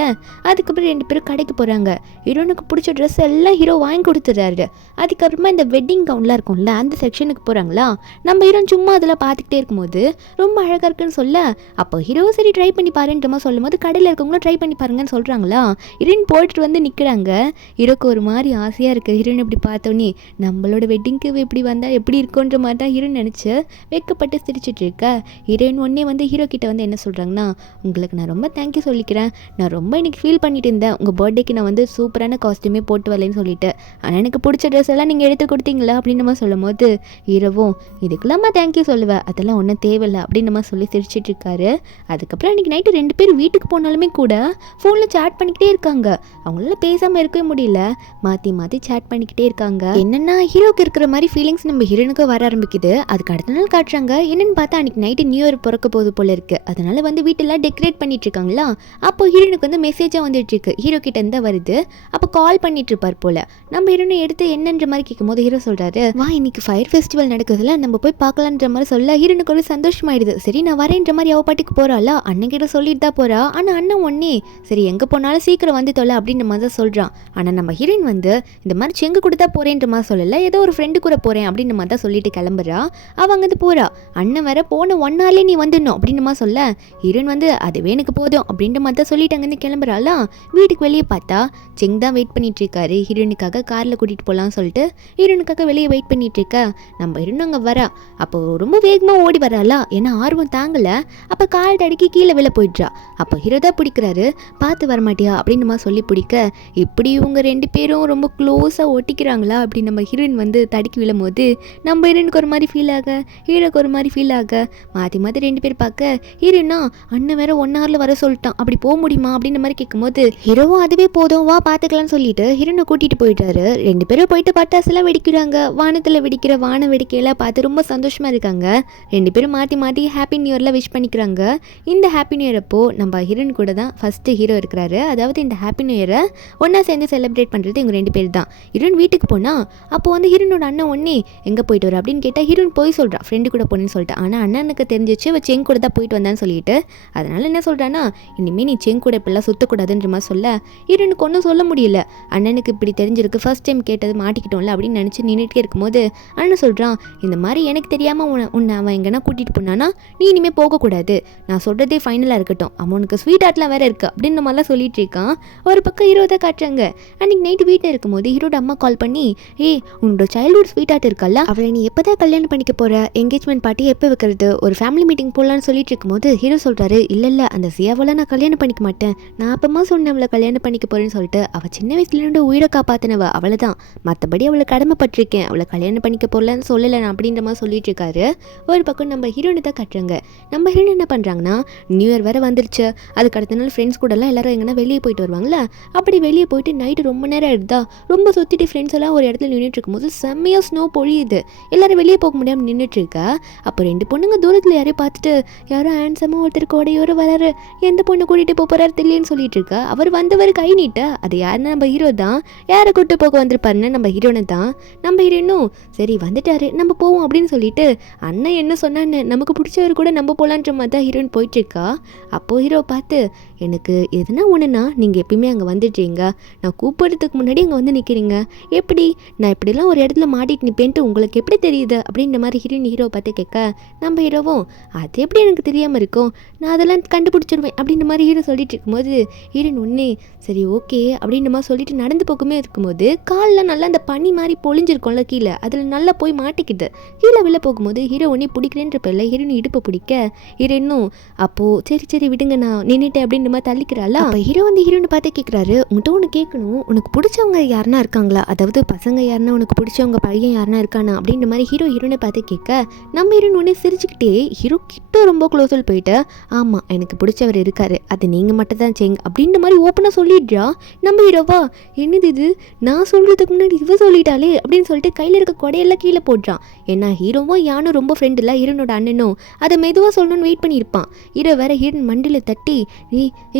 அதுக்கப்புறம் 2 பேரும் கடைக்கு போகிறாங்க. ஹீரோனுக்கு பிடிச்ச ட்ரெஸ் எல்லாம் ஹீரோ வாங்கி கொடுத்துறாரு. அதுக்கப்புறமா இந்த வெட்டிங் கவுன்லாம் இருக்கும்ல அந்த செக்ஷனுக்கு போகிறாங்களா. நம்ம ஹீரோ சும்மா அதில் பார்த்துக்கிட்டே இருக்கும்போது ரொம்ப அழகாக இருக்குன்னு சொல்ல அப்போ ஹீரோ சரி ட்ரை பண்ணி பாருன்ற மாதிரி சொல்லும் போது கடையில் இருக்கவங்களும் ட்ரை பண்ணி பாருங்கன்னு சொல்கிறாங்களா. ஹீரோயின் போட்டுட்டு வந்து நிற்கிறாங்க. ஹீரோக்கு ஒரு மாதிரி ஆசையாக இருக்குது. ஹீரோயின் இப்படி பார்த்தோன்னே நம்மளோட வெட்டிங்க்கு இப்படி வந்தால் எப்படி இருக்குன்ற மாதிரி தான் ஹீரோயின் நினச்சி வெக்கப்பட்டு சிரிச்சிட்டு இருக்க. ஹீரோயின் ஒன்னே வந்து ஹீரோ கிட்ட வந்து என்ன சொல்கிறாங்கன்னா, உங்களுக்கு நான் ரொம்ப தேங்க்யூ சொல்லிக்கிறேன். நான் ரொம்ப இன்னைக்கு ஃபீல் பண்ணிட்டு இருந்தேன். உங்கள் பர்த்டேக்கு நான் வந்து சூப்பரான காஸ்ட்யூமே போட்டு வரலன்னு சொல்லிட்டு, ஆனால் எனக்கு பிடிச்ச ட்ரெஸ் எல்லாம் நீங்கள் எடுத்து கொடுத்தீங்களா அப்படின்னு நம்ம சொல்லும் போது ஹீரோவும் இதுக்கெல்லாமா தேங்க்யூ சொல்லுவேன், அதெல்லாம் ஒன்றும் தேவையில்லை அப்படின்னு நம்ம சொல்லி சிரிச்சிட்டு இருக்காரு. அதுக்கப்புறம் அன்றைக்கி நைட்டு 2 பேரும் வீட்டுக்கு போனாலுமே கூட ஃபோனில் சேட் பண்ணிக்கிட்டே இருக்காங்க. அவங்களால பேசாமல் இருக்கவே முடியல. மாற்றி மாற்றி சேட் பண்ணிக்கிட்டே இருக்காங்க. என்னென்னா ஹீரோக்கு இருக்கிற மாதிரி ஃபீலிங்ஸ் நம்ம ஹீரோனுக்கு வர ஆரம்பிக்குது. அதுக்கு அடுத்த நாள் காட்டுறாங்க. என்னென்னு பார்த்தா அன்றைக்கி நைட்டு நியூ இயர் பிறக்க போகுது போல இருக்குது. அதனால வந்து வீட்டெல்லாம் டெக்கரேட் பண்ணிட்டு இருக்காங்களா. அப்போ ஹீரோனுக்கு வந்து மெசேஜாக வந்துட்டு இருக்கு. ஹீரோ கிட்ட இருந்தால் வருது. அப்போ கால் பண்ணிட்டு இருப்பார் போல. நம்ம ஹீரோனை எடுத்து என்னன்ற மாதிரி கேட்கும்போது ஹீரோ சொல்கிறாரு, வா இன்னைக்கு ஃபயர் ஃபெஸ்டிவல் நடக்குதுல நம்ம போய் பார்க்கலான்ற மாதிரி சொல்ல ஹீரோனுக்கு ஒரு சந்தோஷமாயிடுது. சரி நான் வரேன்ற மாதிரி அவ பாட்டுக்கு போகிறாளா. அண்ணன் கிட்ட சொல்லிட்டு தான் போகிறா. ஆனால் அண்ணன் ஒன்னே சரி எங்கே போனாலும் சீக்கிரம் வந்து தொலை அப்படின்ற மாதிரி தான் சொல்கிறான். ஆனால் நம்ம ஹீரோயின் வந்து இந்த மாதிரி செங்கு கொடுத்தா போகிறேன்ற மாதிரி சொல்லலை, ஏதோ ஒரு ஃப்ரெண்டு கூட போகிறேன் அப்படின்ற மாதிரி தான் சொல்லிட்டு கிளம்புறா. அவள் அங்கேருந்து போகிறா. அண்ணன் வேற போன 1 hourலே நீ வந்துடணும் அப்படின்ற மாதிரி சொல்ல ஹீரோயின் வந்து அதுவே எனக்கு போதும் அப்படின்ற மாதிரி தான் சொல்லிட்டு அங்கேருந்து கிளம்புறாளா. வீட்டுக்கு வெளியே பார்த்தா செங் தான் வெயிட் பண்ணிட்டு இருக்காரு. ஹீரோனுக்காக காரில் கூட்டிகிட்டு போகலான்னு சொல்லிட்டு ஹீரோனுக்காக வெளியே வெயிட் பண்ணிட்டு இருக்கா. நம்ம ஹீரோன் அங்கே வரா. அப்போ ரொம்ப வேகமாக ஓடி வராளா. ஏன்னா ஆர்வம் தாங்கலை. அப்போ கால் தடுக்கி கீழே விழ போயிடுறா. அப்போ ஹீரோ தான் பிடிக்கிறாரு. பார்த்து வரமாட்டியா அப்படின்னு நம்ம சொல்லி பிடிக்க இப்படி இவங்க 2 பேரும் ரொம்ப க்ளோஸாக ஒட்டிக்கிறாங்களா அப்படின்னு நம்ம ஹீரோயின் வந்து தடுக்கி விழும் போது நம்ம ஹீரோனுக்கு ஒரு மாதிரி ஃபீல் ஆக ஹீரோக்கு ஒரு மாதிரி ஃபீல் ஆக மாற்றி மாற்றி 2 பேர் பார்க்க ஹீரோனா அண்ணன் வேற 1 hourல வர சொல்லிட்டான், அப்படி போக முடியுமா அப்படின்ற மாதிரி கேட்கும்போது ஹீரோவும் அதுவே போதும் வா பார்த்துக்கலாம்னு சொல்லிட்டு ஹீரோனை கூட்டிகிட்டு போயிட்டாரு. 2 பேரும் போயிட்டு பட்டாசுலாம் வெடிக்கிறாங்க. வானத்தில் வெடிக்கிற வான வேடிக்கையெல்லாம் பார்த்து ரொம்ப சந்தோஷமாக இருக்காங்க. 2 பேரும் மாற்றி மாற்றி ஹாப்பி நியூ இயரில் விஷ் பண்ணிக்கிறாங்க. இந்த ஹாப்பி நியூ இயர் அப்போ நம்ம ஹீரோயின் கூட தான் ஃபஸ்ட்டு ஹீரோ இருக்கிறாரு. அதாவது இந்த ஹாப்பி நியூ இயரை ஒன்றா சேர்ந்து செலிப்ரேட் பண்ணுறது இவங்க 2 பேர் தான். ஹீரோயின் வீட்டுக்கு போனால் அப்போ வந்து ஹீரோனோட அண்ணன் ஒன்னே எங்கே போயிட்டு வர அப்படின்னு கேட்டால் ஹீரோயின் போய் சொல்கிறா ஃப்ரெண்டு கூட போனேன்னு சொல்லிட்டு. ஆனால் அண்ணனுக்கு தெரிஞ்சிச்சு அவள் செங் கூட தான் போயிட்டு வந்தான்னு சொல்லிட்டு அதனால் என்ன சொல்கிறான்னா இனிமேல் நீ செங் கூட இப்படிலாம் சுற்றக்கூடாதுன்ற மாதிரி சொல்ல ஹீரோனுக்கு ஒன்றும் சொல்ல முடியல. அண்ணனுக்கு இப்படி தெரிஞ்சிருக்கு, ஃபர்ஸ்ட் டைம் கேட்டது மாட்டிக்கிட்டோம்ல அப்படின்னு நினச்சி நின்றுட்டே இருக்கும்போது அண்ணன் சொல்கிறான் இந்த மாதிரி எனக்கு தெரியாமல் உன்னை அவன் எங்கன்னா கூட்டிகிட்டு போனானா நீ இனிமேல் போகக்கூடாது, நான் சொல்கிறதே ஃபைனலாக இருக்கட்டும், அவனுக்கு ஸ்வீட் ஆர்ட்லாம் வேறு இருக்குது அப்படின்ற மாதிரிலாம் சொல்லிட்டு இருக்கான். ஒரு பக்கம் ஹீரோ தான் காட்டுறாங்க. அன்றைக்கி நைட்டு வீட்டில் இருக்கும்போது ஹீரோட அம்மா கால் பண்ணி உன்னோட சைல்ட்ஹுட் ஸ்வீட் ஆர்ட் இருக்கல்ல அவளை நீ எப்போ தான் கல்யாணம் பண்ணிக்க போகிற, என்கேஜ்மெண்ட் பார்ட்டி எப்போ வைக்கிறது, ஒரு ஃபேமிலி மீட்டிங் போடலான்னு சொல்லிட்டு இருக்கும்போது ஹீரோ சொல்கிறாரு இல்லை அந்த சியாவெல்லாம் நான் கல்யாணம் பண்ணிக்க மாட்டேன், நான் அப்பமா சொன்னேன் அவளை கல்யாணம் பண்ணிக்க போகிறேன்னு சொல்லிட்டு அவள் சின்ன வயசுலேருந்து உயிரை காப்பாற்றினவ அவளை தான், மற்றபடி அவளை கடமைப்பட்டிருக்கேன், அவளை கல்யாணம் பண்ணிக்க போகலன்னு சொல்லலை நான் அப்படின்ற மாதிரி சொல்லிட்டு இருக்காரு. ஒரு பக்கம் நம்ம ஹீரோனை தான் கட்டுறாங்க. நம்ம ஹீரோயின் என்ன பண்ணுறாங்கன்னா நியூ இயர் வேறு வந்துருச்சு. அதுக்கு அடுத்த நாள் ஃப்ரெண்ட்ஸ் கூடலாம் எல்லாரும் எங்கன்னா வெளியே போயிட்டு வருவாங்களா. அப்படி வெளியே போயிட்டு நைட்டு ரொம்ப நேரம் ஆகிடுதா. ரொம்ப சுற்றிட்டு ஃப்ரெண்ட்ஸ் எல்லாம் ஒரு இடத்துல நின்றுட்டு இருக்கும்போது செம்மையாக ஸ்னோ பொழியுது. எல்லோரும் வெளியே போக முடியாமல் நின்றுட்டு இருக்கா. அப்போ 2 பொண்ணுங்க தூரத்தில் யாரையும் பார்த்துட்டு யாரோ ஹேண்ட்ஸமாக ஒருத்தர் கோடையோரு வராரு, எந்த பொண்ணு கூட்டிகிட்டு போகிறாரு தெரியலன்னு சொல்லிட்டு இருக்கா. அவர் வந்தவர் கை நீட்ட அது யாருன்னா நம்ம ஹீரோ தான். யாரை கூட்டு போக வந்திருப்பாருன்னு நம்ம ஹீரோனை தான். நம்ம ஹீரோனும் சரி வந்துட்டாரு நம்ம போவோம் அப்படின்னு சொல்லிட்டு அண்ணன் என்ன சொன்னான்னு நமக்கு பிடிச்சவர் கூட நம்ம போகலான்ற மாதிரி தான் ஹீரோயின் போயிட்டுருக்கா. அப்போது ஹீரோ பார்த்து எனக்கு எதுனா ஒன்றுனா நீங்கள் எப்பயுமே அங்கே வந்துடுறீங்க, நான் கூப்பிட்றதுக்கு முன்னாடி அங்கே வந்து நிற்கிறீங்க, எப்படி நான் இப்படிலாம் ஒரு இடத்துல மாட்டிட்டு நிற்பேன்ட்டு உங்களுக்கு எப்படி தெரியுது அப்படின்ற மாதிரி ஹீரோ பார்த்து கேட்க நம்ம ஹீரோவும் அது எப்படி எனக்கு தெரியாமல் இருக்கும், நான் அதெல்லாம் கண்டுபிடிச்சிருவேன் அப்படின்ற மாதிரி ஹீரோ சொல்லிட்டு இருக்கும்போது ஹீரோயின் ஒன்றே சரி ஓகே அப்படின்ற மாதிரி சொல்லிட்டு நடந்து போக்குமே இருக்கும்போது காலில் நல்லா அந்த பனி மாதிரி பொழிஞ்சிருக்கோம்ல கீழே, அதில் நல்லா போய் மாட்டிக்கிது. கீழே வெளில போகும்போது ஹீரோ ஒன்றே பிடிக்கிறேன்ற பேரில் ஹீரோயின் இடுப்பை பிடிக்க ஹீரோயினும் அப்போது சரி விடுங்க நான் நின்றுட்டேன் அப்படின்ற மாதிரி தள்ளிக்கிறாளா. அப்போ ஹீரோ வந்து ஹீரோனை பார்த்து கேட்குறாரு உன்கிட்ட ஒன்று கேட்கணும், உனக்கு பிடிச்சவங்க யாருன்னா இருக்காங்களா, அதாவது பசங்க யாருன்னா உனக்கு பிடிச்சவங்க பையன் யாருன்னா இருக்கானா அப்படின்ற மாதிரி ஹீரோனை பார்த்து கேட்க நம்ம ஹீரோயின் ஒன்றே சிரிச்சுக்கிட்டே ஹீரோ கிட்ட ரொம்ப க்ளோஸில் போயிட்டு ஆமாம் எனக்கு பிடிச்சவர் இருக்காரு, அது நீங்கள் மட்டும் தான் செங் அப்படின்ற மாதிரி ஓப்பனாக சொல்லிடுறா. நம்ம ஹீரோவா என்னது இது நான் சொல்கிறதுக்கு முன்னாடி இவ சொல்லிட்டாலே அப்படின்னு சொல்லிட்டு கையில் இருக்க கொடையெல்லாம் கீழே போடுறான். ஏன்னா ஹீரோவும் யானும் ரொம்ப ஃப்ரெண்ட் இல்லை, ஹீரோனோட அண்ணனும் அதை மெதுவாக சொல்லணும்னு வெயிட் பண்ணியிருப்பான். ஹீரோ வேற ஹீரோன் மண்டியில் தட்டி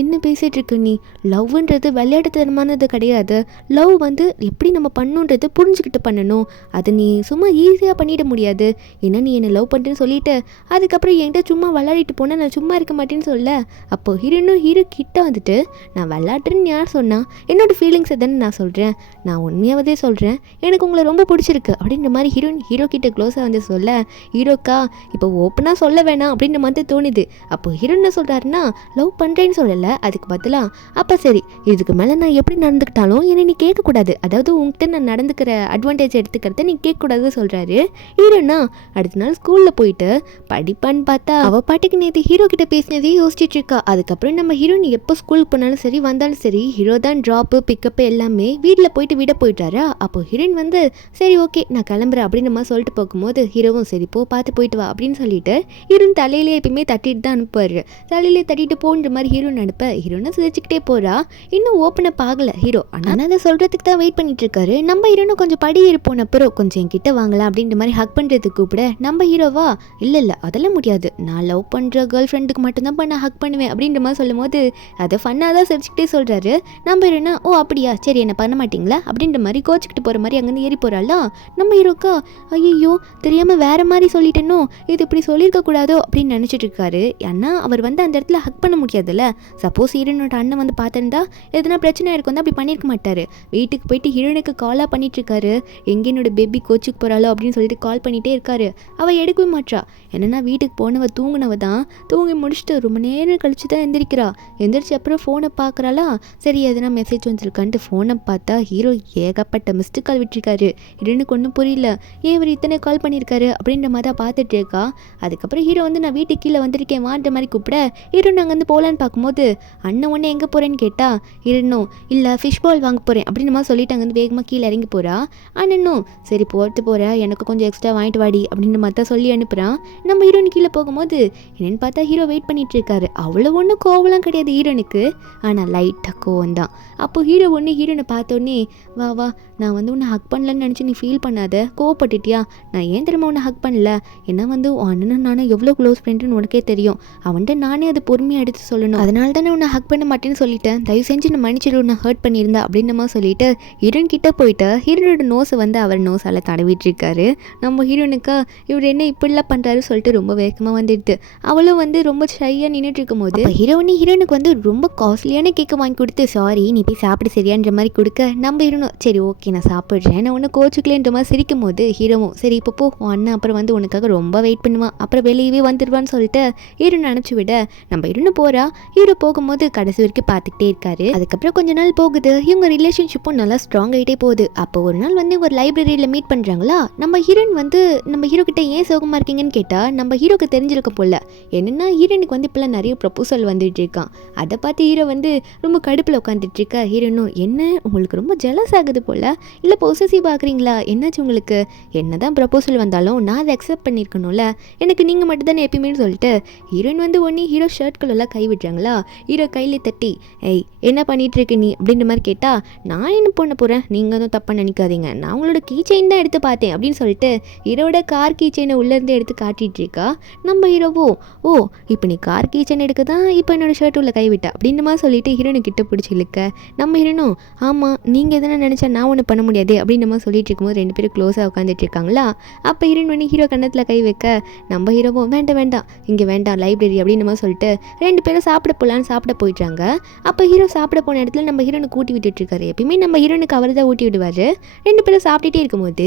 என்ன பேசிகிட்டு இருக்கு நீ, லவ்ன்றது விளையாட்டுத்தனமானது கிடையாது, லவ் வந்து எப்படி நம்ம பண்ணுன்றது புரிஞ்சுக்கிட்டு பண்ணணும், அது நீ சும்மா ஈஸியாக பண்ணிட முடியாது, ஏன்னா நீ என்னை லவ் பண்ணுறேன்னு சொல்லிட்டு அதுக்கப்புறம் என்கிட்ட சும்மா விளையாடிட்டு போனால் நான் சும்மா இருக்க மாட்டேன் அப்படின்னு சொல்ல அப்போ ஹீரோ கிட்ட வந்துட்டு நான் விளையாட்டுன்னு யார் சொன்னா, என்னோட ஃபீலிங்ஸை தானே நான் சொல்கிறேன், நான் உண்மையாவதே சொல்கிறேன், எனக்கு உங்களை ரொம்ப பிடிச்சிருக்கு அப்படின்ற மாதிரி ஹீரோ கிட்ட க்ளோஸாக வந்து சொல்ல ஹீரோக்கா இப்போ ஓப்பனாக சொல்ல வேணாம் அப்படின்ற மாதிரி தோணுது. அப்போ ஹீரோ என்ன சொல்கிறாருன்னா லவ் பண்ணுறேன்னு சொல்லலை, அதுக்கு பதிலாக அப்போ சரி இதுக்கு மேலே நான் எப்படி நடந்துக்கிட்டாலும் என்னை நீ கேட்கக்கூடாது, அதாவது உங்ககிட்ட நான் நடந்துக்கிற அட்வான்டேஜ் எடுத்துக்கிறத நீ கேட்கக்கூடாதுன்னு சொல்கிறாரு. ஹீரோனா அடுத்த நாள் ஸ்கூலில் போயிட்டு படிப்பான்னு பார்த்தா அவள் பாட்டுக்கு நேற்று ஹீரோ கிட்ட பேசினதே யோசிச்சுட்டு இருக்கா. அதுக்கப்புறம் நம்ம ஹீரோயின் எப்போ ஸ்கூலுக்கு போனாலும் சரி வந்தாலும் சரி ஹீரோ தான் ட்ராப்பு பிக்கப்பு எல்லாமே வீட்டில் போயிட்டு விட போயிட்டாரா. அப்போ ஹீரோயின் வந்து சரி ஓகே நான் கிளம்புறேன் அப்படின்னு நம்ம சொல்லிட்டு போகும்போது ஹீரோவும் சரி போ பார்த்து போயிட்டு வா அப்படின்னு சொல்லிட்டு ஹீரோயின் தலையிலே எப்பயுமே தட்டிட்டு தான் அனுப்புவார். தலையிலே தட்டிட்டு போன்ற மாதிரி ஹீரோயின் அனுப்ப ஹீரோனை சிரிச்சுக்கிட்டே போறா. இன்னும் ஓப்பன் அப் ஆகலை ஹீரோ, ஆனால் அதை சொல்றதுக்கு தான் வெயிட் பண்ணிட்டு இருக்காரு. நம்ம ஹீரோனும் கொஞ்சம் படி இருப்போன அப்புறம் கொஞ்சம் என்கிட்ட வாங்கலாம் அப்படின்ற மாதிரி ஹக் பண்ணுறதுக்கு கூப்பிட நம்ம ஹீரோவா இல்லை அதெல்லாம் முடியாது, நான் லவ் பண்ணுற கேர்ள் ஃப்ரெண்டுக்கு மட்டும்தான் நான் ஹக் பண்ணுவேன் அப்படின்ற மாதிரி சொல்லும் போது அதை ஃபன்னாக தான் சிரிச்சுக்கிட்டே சொல்கிறாரு. நம்ம ஹீரோனா ஓ அப்படியா சரி என்ன பண்ண மாட்டிங்களா அப்படின்ற மாதிரி கோச்சிக்கிட்டு போகிற மாதிரி அங்கேருந்து ஏறி போகிறாளா. நம்ம ஹீரோக்கா ஐயோ தெரியாமல் வேற மாதிரி சொல்லிட்டேனோ, இது இப்படி சொல்லியிருக்க கூடாதோ அப்படின்னு நினச்சிட்டு இருக்காரு. ஏன்னா அவர் வந்து அந்த இடத்துல ஹக் பண்ண முடியாதுல்ல. சப்போஸ் ஹீரோனோட அண்ணன் வந்து பார்த்துருந்தா எதுனா பிரச்சனை இருக்கும் வந்து அப்படி பண்ணியிருக்க மாட்டார். வீட்டுக்கு போயிட்டு ஹீரோனுக்கு காலாக பண்ணிட்டு இருக்காரு. எங்கே என்னோட பேபி கோச்சுக்கு போகிறாளோ அப்படின்னு சொல்லிட்டு கால் பண்ணிகிட்டே இருக்காரு. அவள் எடுக்கவே மாட்டா. என்னன்னா வீட்டுக்கு போனவ தூங்கினவ தான் தூங்கி முடிச்சுட்டு ரொம்ப நேரம் கழிச்சு தான் எந்திரிக்கிறா. எந்திரிச்சு அப்புறம் ஃபோனை பார்க்குறாளா, சரி எதனா மெசேஜ் வந்துருக்கான்ட்டு ஃபோனை பார்த்தா ஹீரோ ஏகப்பட்ட மிஸ்டு கால் விட்டுருக்காரு. ஹீரோனுக்கு ஒன்றும் புரியல, ஏன் இவர் இத்தனை கால் பண்ணியிருக்காரு அப்படின்ற மாதிரி தான் பார்த்துட்டு இருக்கா. அதுக்கப்புறம் ஹீரோ வந்து நான் வீட்டுக்கு கீழே வந்திருக்கேன் வான்ற மாதிரி கூப்பிட ஹீரோ நாங்கள் வந்து போகலான்னு பார்க்கும்போது அண்ணன் ஒன்று எங்கே போகிறேன்னு கேட்டா ஹீரோனும் இல்லை ஃபிஷ் பால் வாங்க போகிறேன் அப்படின்னு மாதிரி சொல்லிட்டு அங்கே வந்து வேகமாக கீழே இறங்கி போகிறா. அண்ணனும் சரி போகிறது போகிற எனக்கு கொஞ்சம் எக்ஸ்ட்ரா வாங்கிட்டு வாடி அப்படின்ற மாதிரி தான் சொல்லி அனுப்புகிறான். நம்ம ஹீரோனு கீழே போகும்போது என்னென்னு பார்த்தா ஹீரோ வெயிட் பண்ணிட்டு இருக்காரு. அவ்வளோ ஒன்றும் கோவலாம் கிடையாது ஹீரோனுக்கு, ஆனால் லைட்டாக கோவம் தான். அப்போ ஹீரோ ஒன்று ஹீரோனை பார்த்தோன்னே வா வா நான் வந்து உன்னை ஹக் பண்ணலன்னு நினச்சி நீ ஃபீல் பண்ணாத, கோவப்பட்டுட்டியா, நான் ஏன் திரும்ப உன்னை ஹக் பண்ணல, ஏன்னா வந்து அண்ணனும் நானும் எவ்வளோ க்ளோஸ் ஃப்ரெண்டுன்னு உனக்கே தெரியும், அவன்கிட்ட நானே அது பொறுமையாக எடுத்து சொல்லணும், அதனால தான் நான் உன்னை ஹக் பண்ண மாட்டேன்னு சொல்லிட்டேன், தயவு செஞ்சு நான் மன்னிச்சிடு உன்னை ஹர்ட் பண்ணியிருந்தா அப்படின்னமா சொல்லிட்டு ஹீரோன் கிட்ட போயிட்டு ஹீரோனோட நோஸை வந்து அவர் நோஸால் தடவிட்டு இருக்காரு. நம்ம ஹீரோனுக்கா இவர் என்ன இப்படிலாம் பண்ணுறாரு சொல்லிட்டு ரொம்ப வேகமாக வந்துடுது. அவளும் வந்து ரொம்ப ஷையாக நின்றுட்டு இருக்கும் போது ஹீரோனுக்கு வந்து ரொம்ப காஸ்ட்லியான கேக்கை வாங்கி கொடுத்து சாரி நீ போய் சாப்பிட சரியான்ற மாதிரி கொடுக்க நம்ம ஹீரோனும் சரி ஓகே நான் சாப்பிட்றேன் நான் ஒன்று கோச்சுக்கலேன்ற மாதிரி சிரிக்கும் போது ஹீரோவும் சரி இப்போ போ உன் அண்ணன் அப்புறம் வந்து உனக்காக ரொம்ப வெயிட் பண்ணுவான் அப்புறம் வெளியவே வந்துடுவான்னு சொல்லிட்டு ஹீரோனை அனுப்பிச்சு விட நம்ம ஹீரோனு போகிறா. ஹீரோ போகும்போது கடைசி வரைக்கும் பார்த்துக்கிட்டே இருக்காரு. அதுக்கப்புறம் கொஞ்ச நாள் போகுது, இவங்க ரிலேஷன்ஷிப்பும் நல்லா ஸ்ட்ராங் ஆகிட்டே போகுது. அப்போ ஒரு நாள் வந்து ஒரு லைப்ரரியில் மீட் பண்ணுறாங்களா. நம்ம ஹீரோயின் வந்து நம்ம ஹீரோ கிட்ட ஏன் சோகமாக இருக்கீங்கன்னு கேட்டால் நம்ம ஹீரோக்கு தெரிஞ்சிருக்க போல என்னென்னா ஹீரோனுக்கு வந்து இப்போலாம் நிறைய ப்ரப்போசல் வந்துட்டு இருக்கான். அதை பார்த்து ஹீரோ வந்து ரொம்ப கடுப்பில் உட்காந்துட்டு இருக்கா. ஹீரோனும் என்ன உங்களுக்கு ரொம்ப ஜெலஸ் ஆகுது போல், இல்லை பொசசிவ் ஆகுறீங்களா, என்னாச்சு உங்களுக்கு, என்ன தான் ப்ரப்போசல் வந்தாலும் நான் அதை அக்செப்ட் பண்ணியிருக்கணும்ல, எனக்கு நீங்கள் மட்டும் தானே எப்பயுமே சொல்லிட்டு ஹீரோயின் வந்து ஒன்று ஹீரோ ஷர்ட்குள்ளெல்லாம் கை விடுறாங்களா. ஹீரோ கையில் தட்டி ஏய் என்ன பண்ணிட்டு இருக்க நீ அப்படின்ற மாதிரி கேட்டால் நான் என்ன பண்ண போகிறேன், நீங்கள் வந்து தப்பாக நினைக்காதீங்க, நான் உங்களோட கீ செயின் தான் எடுத்து பார்த்தேன் அப்படின்னு சொல்லிட்டு ஹீரோட கார் கீ செயினை உள்ளேருந்து எடுத்து காட்டிகிட்டு இருக்கா. நம்ம ஹீரோவோ ஓ இப்போ நீ கார் கீ செயின் எடுக்க தான் இப்போ என்னோட ஷர்ட் உள்ள கைவிட்டா அப்படின்ற மாதிரி சொல்லிட்டு ஹீரோனு கிட்ட பிடிச்சி இழுக்க நம்ம ஹீரோனும் ஆமாம் நீங்கள் எதனா நினச்சா நான் ஒன்று பண்ண முடியாது அப்படின்ற மாதிரி சொல்லிட்டு இருக்கும்போது ரெண்டு பேரும் க்ளோஸாக உட்காந்துட்டு இருக்காங்களா. அப்போ ஹீரோயின் பண்ணி ஹீரோ கண்ணத்தில் கை வைக்க நம்ம ஹீரோவும் வேண்டாம் இங்கே வேண்டாம் லைப்ரரி அப்படின்ற மாதிரி சொல்லிட்டு ரெண்டு பேரும் சாப்பிட போகலான்னு சாப்பிட போயிட்டாங்க. அப்போ ஹீரோ சாப்பிட போன இடத்துல நம்ம ஹீரோனுக்கு ஊட்டி விட்டுட்டு இருக்காரு. எப்பயுமே நம்ம ஹீரோனுக்கு அவர் தான் ஊட்டி விடுவார். ரெண்டு பேரும் சாப்பிட்டுட்டே இருக்கும்போது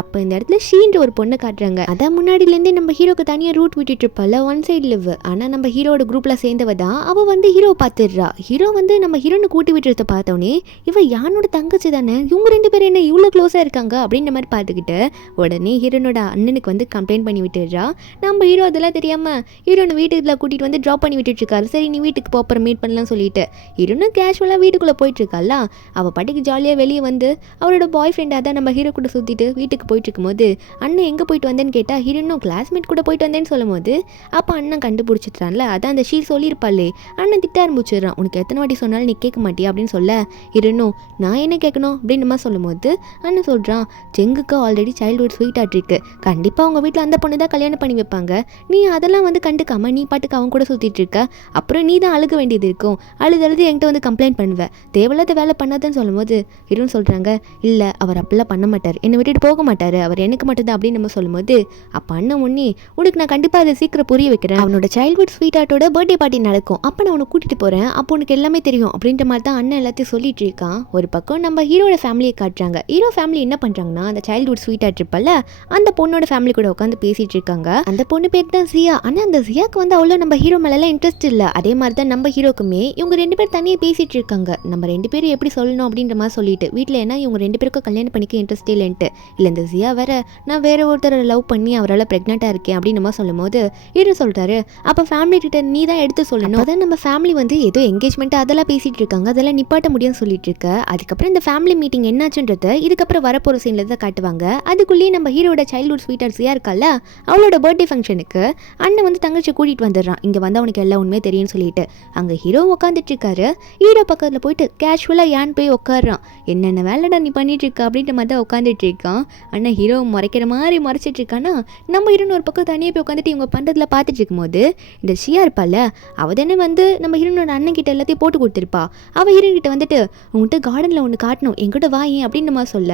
அப்போ இந்த இடத்துல ஷீன்ற ஒரு பொண்ணை காட்டுறாங்க. அதான் முன்னாடிலேருந்தே நம்ம ஹீரோக்கு தனியாக ரூட் விட்டுட்டு இருப்பாள் ஒன் சைடு லிவ். ஆனால் நம்ம ஹீரோட குரூப்பில் சேர்ந்தவ தான் அவள் வந்து ஹீரோ பார்த்துடுறா. ஹீரோ வந்து நம்ம ஹீரோனுக்கு ஊட்டி விட்டுறத பார்த்தோன்னே இவன் யானோட தங்கச்சி தானே, இவங்க ரெண்டு பேரும் என்ன இவ்வளோ க்ளோஸாக இருக்காங்க அப்படின்ற மாதிரி பார்த்துக்கிட்டு உடனே ஹீரோனோட அண்ணனுக்கு வந்து கம்ப்ளைண்ட் பண்ணி விட்டுடுறா. நம்ம ஹீரோ அதெல்லாம் தெரியாமல் ஹீரோனை வீட்டுக்குள்ள கூட்டிகிட்டு வந்து ட்ராப் பண்ணி விட்டுட்டு இருக்காரு. சரி நீ வீட்டுக்கு போகிற மீட் பண்ணலாம் சொல்லிட்டு ஹீரோனும் கேஷுவலாக வீட்டுக்குள்ளே போயிட்டுருக்காளா. அவள் பாட்டுக்கு ஜாலியாக வெளியே வந்து அவரோட பாய் ஃப்ரெண்டாக தான் நம்ம ஹீரோ கூட சுற்றிட்டு வீட்டுக்கு போயிட்டு இருக்கும்போது அண்ணன் எங்கே போயிட்டு வந்தேன்னு கேட்டால் ஹீரோனும் கிளாஸ்மேட் கூட போயிட்டு வந்தேன்னு சொல்லும் போது அப்போ அண்ணன் கண்டுபிடிச்சிட்டான்ல, அதான் அந்த ஷீல் சொல்லியிருப்பாளே. அண்ணன் திட்ட ஆரம்பிச்சிடுறான், உனக்கு எத்தனை வாட்டி சொன்னாலும் நீ கேட்க மாட்டியா அப்படின்னு சொல்ல ஹீரோனும் நான் என்ன கேட்கணும் அப்படின்னு மாதிரி சொல்லும் போது அண்ணன் சொல்கிறான் செங்குக்கு ஆல்ரெடி சைல்ட்ஹுட் ஸ்வீட் ஆர்ட் இருக்கு, கண்டிப்பாக அவங்க வீட்டில் அந்த பொண்ணு தான் கல்யாணம் பண்ணி வைப்பாங்க, நீ அதெல்லாம் வந்து கண்டுக்காம நீ பாட்டுக்கு அவங்க கூட சுற்றிட்டு இருக்க, அப்புறம் நீ தான் அழுக வேண்டியது இருக்கும், அழுது என்கிட்ட வந்து கம்ப்ளைண்ட் பண்ணுவேன், தேவையில்லாத வேலை பண்ணாதுன்னு சொல்லும் போது ஹீரோன்னு சொல்கிறாங்க இல்லை அவர் அப்படிலாம் பண்ண மாட்டார், என்னை விட்டுட்டு போக மாட்டார், அவர் எனக்கு மட்டும்தான் அப்படின்னு நம்ம சொல்லும் போது அப்போ அண்ணன் ஒன்னே உனக்கு நான் கண்டிப்பாக அதை சீக்கிரம் புரிய வைக்கிறேன், அவனோட சைல்ட்ஹுட் ஸ்வீட் ஹார்ட்டோட பர்த்டே பார்ட்டி நடக்கும், அப்போ நான் உன்னை கூட்டிட்டு போறேன், அப்போ உனக்கு எல்லாமே தெரியும் அப்படின்ற மாதிரி தான் அண்ணன் எல்லாத்தையும் சொல்லிட்டு இருக்கான். ஒரு பக்கம் நம்ம ஹீரோட ஃபேமிலியை காட்டுறாங்க. ஹீரோ ஃபேமிலி என்ன பண்றாங்கன்னா, அந்த சைல்ட்ஹுட் ஸ்வீட் ஹார்ட் இருப்பல்ல, அந்த பொண்ணோட ஃபேமிலி கூட உட்காந்து பேசிட்டு இருக்காங்க. அந்த பொண்ணு பேர் தான் சியா. ஆனா அந்த சியாக்கு வந்து அவ்வளோ நம்ம ஹீரோ மேல இன்ட்ரெஸ்ட் இல்ல. அதே மாதிரி தான் நம்ம ஹீரோக்குமே இவங்க 2 பேர் தனியாக பேசிட்டு இருக்காங்க. நம்ம 2 பேரும் எப்படி சொல்லணும் அப்படின்ற மாதிரி சொல்லிட்டு வீட்டில் ஏன்னா இவங்க 2 பேருக்கும் கல்யாணம் பண்ணிக்க இன்ட்ரெஸ்ட் இல்லைன்ட்டு. இல்லை இந்த சியா வேற நான் வேற ஒருத்தரை லவ் பண்ணி அவரால் ப்ரெக்னெண்ட்டாக இருக்கேன் அப்படின்னு நம்ம சொல்லும் போது ஹீரோ சொல்றாரு, அப்போ ஃபேமிலி கிட்ட நீ தான் எடுத்து சொல்லணும். அதான் நம்ம ஃபேமிலி வந்து ஏதோ என்கேஜ்மெண்ட் அதெல்லாம் பேசிட்டு இருக்காங்க, அதெல்லாம் நிப்பாட்ட முடியும்னு சொல்லிட்டு இருக்க. அதுக்கப்புறம் இந்த ஃபேமிலி மீட்டிங் என்னாச்சுன்றத இதுக்கப்புறம் வரப்போற சீன்ல தான் காட்டுவாங்க. அதுக்குள்ளேயே நம்ம ஹீரோட சைல்ட்ஹுட் ஸ்வீட் ஹார்ட் சியா இருக்கல்ல, அவளோட பர்த்டே ஃபங்க்ஷனுக்கு அண்ணன் வந்து தங்கச்சி கூட்டிட்டு வந்துடுறான். இங்க வந்து அவனுக்கு எல்லாம் உண்மையே தெரியும்னு சொல்லிட்டு அங்க ஹீரோ உட்காந்துட்டு இருக்காரு. ஹீரோ பக்கத்துல போயிட்டு கேஷுவலா ஏன் போய் உட்காடுறான். என்னென்ன வேலைடா நீ பண்ணிட்டு இருக்க அப்படின்ற மாதிரி தான் உட்காந்துட்டு இருக்கான். அண்ணன் ஹீரோ மறைக்கிற மாதிரி மறைச்சிட்டு இருக்கானா, நம்ம ஹீரோன்னு ஒரு பக்கம் தனியாக போய் உட்காந்துட்டு இவங்க பண்றதுல பார்த்துட்டு இருக்கும்போது இந்த ஷியா இருப்பால, அவ தானே வந்து நம்ம ஹீரோனோட அண்ணன் கிட்ட எல்லாத்தையும் போட்டு கொடுத்துருப்பா. அவ ஹீரோன் கிட்ட வந்துட்டு உங்ககிட்ட கார்டன்ல ஒன்று காட்டணும், எங்கிட்ட வா ஏன் அப்படின்னு நம்ம சொல்ல,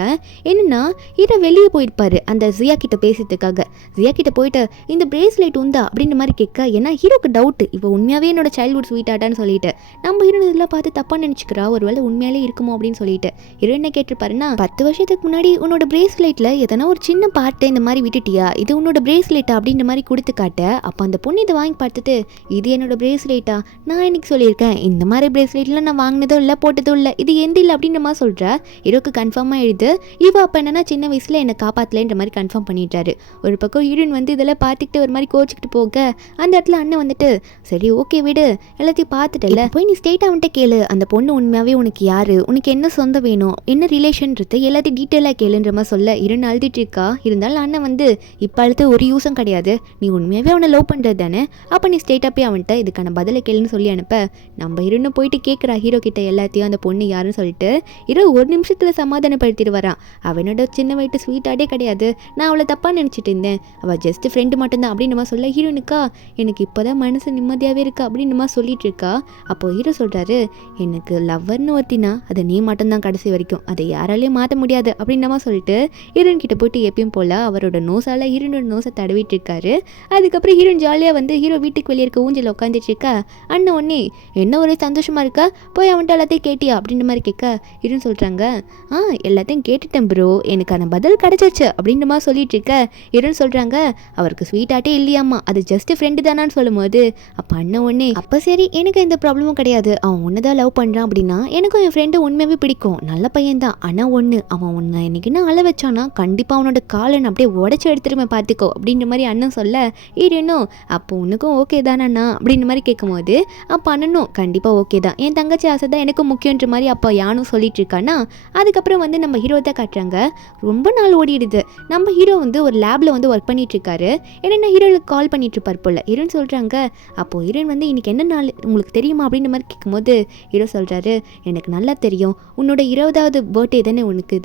என்னன்னா ஹீரோ வெளியே போயிருப்பாரு அந்த ஜியா கிட்ட பேசுறதுக்காக. ஜியா கிட்ட போயிட்டு இந்த பிரேஸ்லெட் உண்டா அப்படின்ற மாதிரி கேட்க, ஏன்னா ஹீரோக்கு டவுட் இப்போ உண்மையாவே என்னோட சைல்ட்ஹுட் ஸ்வீட் ஆட்டான்னு சொல்லிட்டு நம்ம ஹீரோன் இதெல்லாம் பார்த்து தப்பா நினைச்சுக்கிறா, ஒருவேளை உண்மையாலே இருக்குமோ அப்படின்னு சொல்லிட்டு ஹீரோ என்ன கேட்டிருப்பாருன்னா, 10 வருஷத்துக்கு முன்னாடி உன்னோட பிரேஸ்லெட்ல எதனா ஒரு சின்ன பார்ட்டு இந்த மாதிரி விட்டுட்டியா, இது உன்னோட பிரேஸ்லெட்டா அப்படின்ற மாதிரி கொடுத்து காட்ட. அப்போ அந்த பொண்ணு இதை வாங்கி பார்த்துட்டு இது என்னோட பிரேஸ்லெட்டா, நான் இன்னைக்கு சொல்லியிருக்கேன் இந்த மாதிரி பிரேஸ்லெட்லாம் நான் வாங்கினதும் இல்லை போட்டதும் இல்லை, இது எந்த இல்லை அப்படின்ற மாதிரி சொல்கிற. ஹீரோக்கு கன்ஃபார்மாக எழுது இவ அப்போ என்னன்னா சின்ன வயசில் என்னை காப்பாற்றலைன்ற மாதிரி கன்ஃபார்ம் பண்ணிட்டாரு. ஒரு பக்கம் ஹீரோயின் வந்து இதெல்லாம் பார்த்துக்கிட்டு ஒரு மாதிரி கோச்சிக்கிட்டு போக அந்த இடத்துல அண்ணன் வந்துட்டு சரி ஓகே விடு எல்லாத்தையும் பார்த்துட்டல, போய் நீ ஸ்ட்ரெயிட்டாக அவன்கிட்ட கேளு, அந்த பொண்ணு உண்மையாகவே உனக்கு யாரு, உனக்கு என்ன சொந்தம் வேணும், என்ன ரிலேஷன்றது எல்லாத்தையும் டீட்டெயிலாக கேளுன்ற மாதிரி சொல்ல ஹீரோயின் அழுதுட்டு இருக்கா. இருந்தாலும் அண்ணன் வந்து இப்போ அழுது ஒரு யூஸும் கிடையாது, நீ உண்மையாகவே அவனை லவ் பண்ணுறது தானே, அப்போ நீ ஸ்ட்ரெயிட்டாக போய் அவன்கிட்ட இதுக்கான பதிலை கேளுன்னு சொல்லி அனுப்ப. நம்ம ஹீரோன்னு போயிட்டு கேட்குறா ஹீரோ கிட்ட எல்லாத்தையும் அந்த பொண்ணு யாருன்னு சொல்லிட்டு. ஹீரோ ஒரு நிமிஷத்தில் சமாதானப்படுத்திட்டு வரான். அவனோட சின்ன வயிட்டு ஸ்வீட்டாடே கிடையாது, நான் அவளை தப்பாக நினச்சிட்டு இருந்தேன், அவள் ஜஸ்ட் ஃப்ரெண்டு மட்டும்தான் அப்படின்னு நம்ம சொல்ல ஹீரோனுக்கா எனக்கு இப்போதான் மனசு நிம்மதியாகவே இருக்கா அப்படின்னு நம்ம சொல்லிட்டு இருக்கா. அப்போ ஹீரோ சொல்கிறாரு, எனக்கு லவ்வர்னு ஒருத்தினா அதை நீ மட்டும்தான் கடைசி வரைக்கும், அதை யாராலையும் மாற்ற முடியாது அப்படின்னு நம்ம சொல்லிட்டு ஹீரோன் கிட்ட போயிட்டு எப்பயும் போல் அவரோட நோஸால் ஹீரோனோட நோஸை தடவிட்டு இருக்காரு. அதுக்கப்புறம் ஹீரோன் ஜாலியாக வந்து ஹீரோ வீட்டுக்கு வெளியே இருக்க ஊஞ்சல் உட்காந்துட்டு இருக்கா. அண்ணன் ஒன்னே என்ன ஒரே சந்தோஷமா இருக்கா, போய் அவன்கிட்ட எல்லாத்தையும் கேட்டியா அப்படின்ற மாதிரி கேட்க ஹீரோன் சொல்கிறாங்க, எல்லாத்தையும் கேட்டுட்டேன் ப்ரோ, எனக்கான பதில் கிடச்சிருச்சு அப்படின்ற மாதிரி சொல்லிட்டு இருக்க. ஹீரோன் சொல்கிறாங்க அவருக்கு ஸ்வீட் ஆட்டே இல்லையாம்மா, அது ஜஸ்ட் ஃப்ரெண்டு தானான்னு சொல்லும்போது அப்போ அண்ணன் ஒன்னே அப்போ சரி எனக்கு எந்த ப்ராப்ளமும் கிடையாது, அவன் ஒன்று தான் லவ் பண்ணுறான் அப்படின்னா எனக்கும் என் ஃப்ரெண்டு உண்மையாகவே பிடிக்கும், நல்ல பையன் தான், ஆனால் ஒன்று அவன் உன்னை என்னைக்குன்னா அழ வச்சானா கண்டிப்பாக அவனோட காலை அப்படியே உடச்சி எடுத்துருமே பார்த்துக்கோ அப்படின்ற மாதிரி அண்ணன் சொல்ல ஹீரோனும் அப்போ உனக்கும் ஓகே தானண்ணா அப்படின்ற மாதிரி கேட்கும்போது அப்போ அண்ணனும் கண்டிப்பாக ஓகே தான், என் தங்கச்சி ஆசை தான் எனக்கும் முக்கியன்ற மாதிரி அப்போ யானும் சொல்லிட்டு இருக்கானா. அதுக்கப்புறம் வந்து நம்ம ஹீரோ தான் காட்டுறாங்க. ரொம்ப நாள் ஓடிடுது. நம்ம ஹீரோ வந்து ஒரு லேப்ல வந்து ஒர்க் பண்ணிட்டு இருக்காரு. என்னென்ன ஹீரோனுக்கு கால் பண்ணிட்டு இருப்பார் போல. ஹீரோன்னு சொல்றாங்க அப்போ ஹீரோயின் வந்து இன்னைக்கு என்ன நாள் உங்களுக்கு தெரியுமா அப்படின்ற மாதிரி கேட்கும்போது ஹீரோ சொல்றாரு எனக்கு நல்லா தெரியும், உன்னோட 20வது பர்த்டே தானே உனக்கு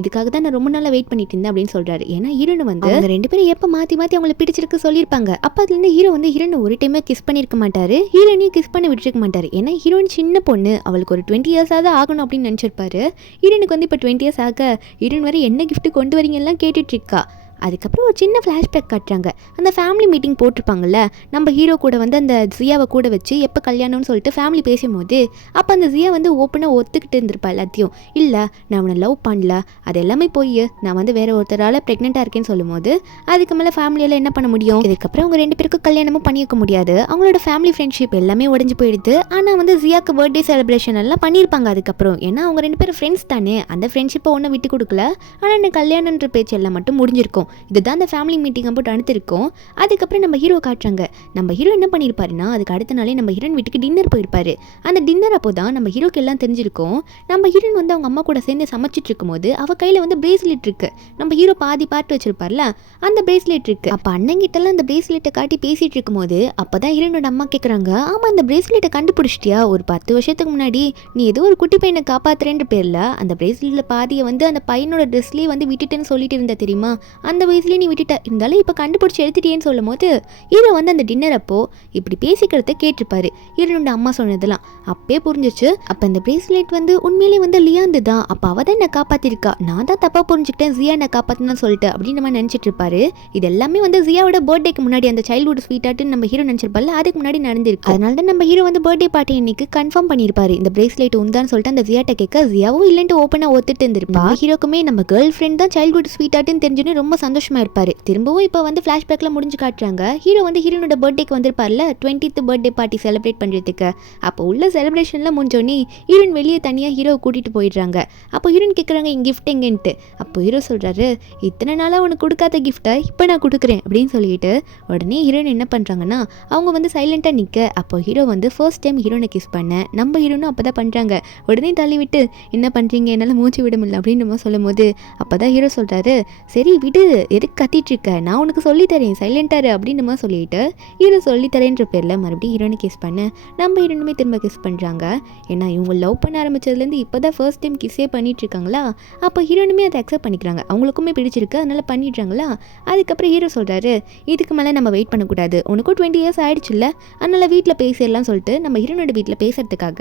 இதுக்காக தான் நான் ரொம்ப நாளாக வெயிட் பண்ணிட்டு இருந்தேன் அப்படின்னு சொல்றாரு. ஏன்னா ஹீரோனை வந்து அவங்க 2 பேரும் எப்போ மாற்றி மாற்றி அவங்களை பிடிச்சிருக்கு சொல்லியிருப்பாங்க. அப்போ அதுலேருந்து ஹீரோ வந்து ஹீரோனை ஒரு டைமே கிஸ் பண்ணியிருக்க மாட்டாரு, ஹீரோனையும் கிஸ் பண்ணி விட்டுருக்க மாட்டாரு. ஏன்னா ஹீரோயின் சின்ன பொண்ணு, அவளுக்கு ஒரு 20 இயர்ஸாவது ஆகணும் அப்படின்னு நினச்சிருப்பாரு. ஹீரோனுக்கு வந்து இப்போ 20 இயர்ஸ் ஆக ஹீரோயின் வரை என்ன கிஃப்ட் கொண்டு வரீங்கலாம் கேட்டுட்டு இருக்கா. அதுக்கப்புறம் ஒரு சின்ன ஃப்ளாஷ்பேக் காட்டுறாங்க. அந்த ஃபேமிலி மீட்டிங் போட்டிருப்பாங்கல்ல, நம்ம ஹீரோ கூட வந்து அந்த ஜியாவை கூட வச்சு எப்போ கல்யாணம்னு சொல்லிட்டு ஃபேமிலி பேசும்போது அப்போ அந்த ஜியா வந்து ஓப்பனாக ஒத்துக்கிட்டு இருந்திருப்பா எல்லாத்தையும். இல்லை நான் அவனை லவ் பண்ணல, அது எல்லாமே போய் நான் வந்து வேற ஒருத்தரால் ப்ரெக்னெண்ட்டாக இருக்கேன்னு சொல்லும்போது அதுக்கு மேலே ஃபேமிலியெல்லாம் என்ன பண்ண முடியும், இதுக்கப்புறம் அவங்க 2 பேருக்கும் கல்யாணமும் பண்ணிக்க முடியாது, அவங்களோட ஃபேமிலி ஃப்ரெண்ட்ஷிப் எல்லாமே உடஞ்சி போயிடுது. ஆனால் வந்து ஜியாக்கு பர்த்டே செலிப்ரேஷன் எல்லாம் பண்ணியிருப்பாங்க அதுக்கப்புறம். ஏன்னா அவங்க 2 பேரும் ஃப்ரெண்ட்ஸ் தானே, அந்த ஃப்ரெண்ட்ஷிப்பை ஒன்றும் விட்டு கொடுக்கல. ஆனால் இந்த கல்யாணன்ற பேச்சு எல்லாம் மட்டும் முடிஞ்சிருக்கும். இதுதான் அந்த ஃபேமிலி மீட்டிங் போட்டு அனுப்பியிருக்கோம். அதுக்கப்புறம் நம்ம ஹீரோ காட்டுறாங்க. நம்ம ஹீரோ என்ன பண்ணியிருப்பாருன்னா அதுக்கு அடுத்த நாளே நம்ம ஹீரோயின் வீட்டுக்கு டின்னர் போயிருப்பாரு. அந்த டின்னர் அப்போ தான் நம்ம ஹீரோக்கு எல்லாம் தெரிஞ்சிருக்கும். நம்ம ஹீரோயின் வந்து அவங்க அம்மா கூட சேர்ந்து சமைச்சிட்டு இருக்கும்போது அவள் கையில் வந்து பிரேஸ்லெட் இருக்கு. நம்ம ஹீரோ பாதி பார்த்து வச்சிருப்பார்ல, அந்த பிரேஸ்லெட் இருக்கு. அப்போ அண்ணங்கிட்டலாம் அந்த பிரேஸ்லெட்டை காட்டி பேசிட்டு இருக்கும்போது அப்போதான் ஹீரோனோட அம்மா கேட்குறாங்க, ஆமாம் அந்த பிரேஸ்லெட்டை கண்டுபிடிச்சிட்டியா, ஒரு 10 வருஷத்துக்கு முன்னாடி நீ ஏதோ ஒரு குட்டி பையனை காப்பாத்துறேன்ற பேரில் அந்த பிரேஸ்லெட்டில் பாதியை வந்து அந்த பையனோட ட்ரெஸ்லேயே வந்து விட்டுட்டேன்னு சொல்லிட்டு இருந்த தெரியுமா, அந்த வயசுலேயே நீ விட்டுட்ட, இருந்தாலும் இப்போ கண்டுபிடிச்சி எடுத்துட்டேன்னு சொல்லும் போது ஹீரோ வந்து அந்த டின்னர் அப்போ இப்படி பேசிக்கிறத கேட்டிருப்பாரு. ஹீரோனோட அம்மா சொன்னதெல்லாம் அப்பே புரிஞ்சிச்சு. அப்போ இந்த பிரேஸ்லெட் வந்து உண்மையிலேயே வந்து லியாந்து தான், அப்போ அவள் தான் என்னை காப்பாற்றிருக்கா, நான் தான் தப்பாக புரிஞ்சுக்கிட்டேன் ஜியா என்னை காப்பாற்றினான்னு சொல்லிட்டு அப்படின்னு நம்ம நினச்சிட்டு இருப்பாரு. இது எல்லாமே வந்து ஜியாவோட பர்த்டேக்கு முன்னாடி அந்த சைல்ட்ஹுட் ஸ்வீட்டாட்டு நம்ம ஹீரோ நினச்சிருப்பாரு, அதுக்கு முன்னாடி நடந்திருக்கு. அதனால தான் நம்ம ஹீரோ வந்து பர்த்டே பார்ட்டி இன்னைக்கு கன்ஃபார்ம் பண்ணியிருப்பாரு. இந்த பிரேஸ்லெட் உண்டான்னு சொல்லிட்டு அந்த ஜியாட்ட கேட்க ஜியாவும் இல்லைன்ட்டு ஓப்பனாக ஒத்துட்டு இருந்திருப்பா. ஹீரோக்குமே நம்ம கேர்ள் ஃப்ரெண்ட் தான் சைல்ட்ஹுட் ஸ்வீட்டாட்டுன்னு தெரிஞ்சுன்னு ரொம்ப சந்தோஷமா இருப்பாரு. திரும்பவும் இப்போ வந்து ஃபிளாஷ்பேக்ல முடிஞ்சு காட்டுறாங்க. ஹீரோ வந்து ஹீரோனோட பர்த்டேக்கு வந்திருப்பார்ல 20th பர்த்டே பார்ட்டி செலிப்ரேட் பண்ணுறதுக்கு. அப்போ உள்ள செலிப்ரேஷன்ல முடிஞ்சோடனே ஹீரோன் வெளியே தனியாக ஹீரோ கூட்டிட்டு போயிடுறாங்க. அப்போ ஹீரோன் கேட்குறாங்க இங்கே கிஃப்ட் எங்கன்ட்டு. அப்போ ஹீரோ சொல்றாரு, இத்தனை நாளாக உனக்கு கொடுக்காத கிஃப்ட்டை இப்போ நான் கொடுக்குறேன் அப்படின்னு சொல்லிட்டு உடனே ஹீரோன் என்ன பண்ணுறாங்கன்னா அவங்க வந்து சைலண்டாக நிற்க. அப்போ ஹீரோ வந்து ஃபர்ஸ்ட் டைம் ஹீரோனை கிஸ் பண்ண நம்ம ஹீரோனும் அப்போ தான் பண்ணுறாங்க. உடனே தள்ளி விட்டு என்ன பண்ணுறீங்க, என்னால் மூச்சு விட முடியல அப்படின்னு நம்ம சொல்லும் போது அப்போ தான் ஹீரோ சொல்கிறாரு, சரி விடு, எதுக்கு கத்திட்டு இருக்க, நான் உனக்கு சொல்லித்தரேன் சைலண்டாரு அப்படின்னு நம்ம சொல்லிட்டு ஹீரோ சொல்லித்தரேன்ற பேரில் மறுபடியும் ஹீரோனை கிஸ் பண்ண நம்ம ஹீரோனுமே திரும்ப கிஸ் பண்ணுறாங்க. ஏன்னா இவங்க லவ் பண்ண ஆரம்பிச்சதுலேருந்து இப்போ தான் ஃபர்ஸ்ட் டைம் கிஸ்ஸே பண்ணிட்டு இருக்காங்களா. அப்போ ஹீரோனுமே அதை அக்செப்ட் பண்ணிக்கிறாங்க, அவங்களுக்குமே பிடிச்சிருக்கு அதனால பண்ணிடுறாங்களா. அதுக்கப்புறம் ஹீரோ சொல்கிறாரு, இதுக்கு மேலே நம்ம வெயிட் பண்ணக்கூடாது, உனக்கும் 20 years ஆயிடுச்சுல்ல, அதனால் வீட்டில் பேசிடலாம் சொல்லிட்டு நம்ம ஹீரோனோட வீட்டில் பேசுறதுக்காக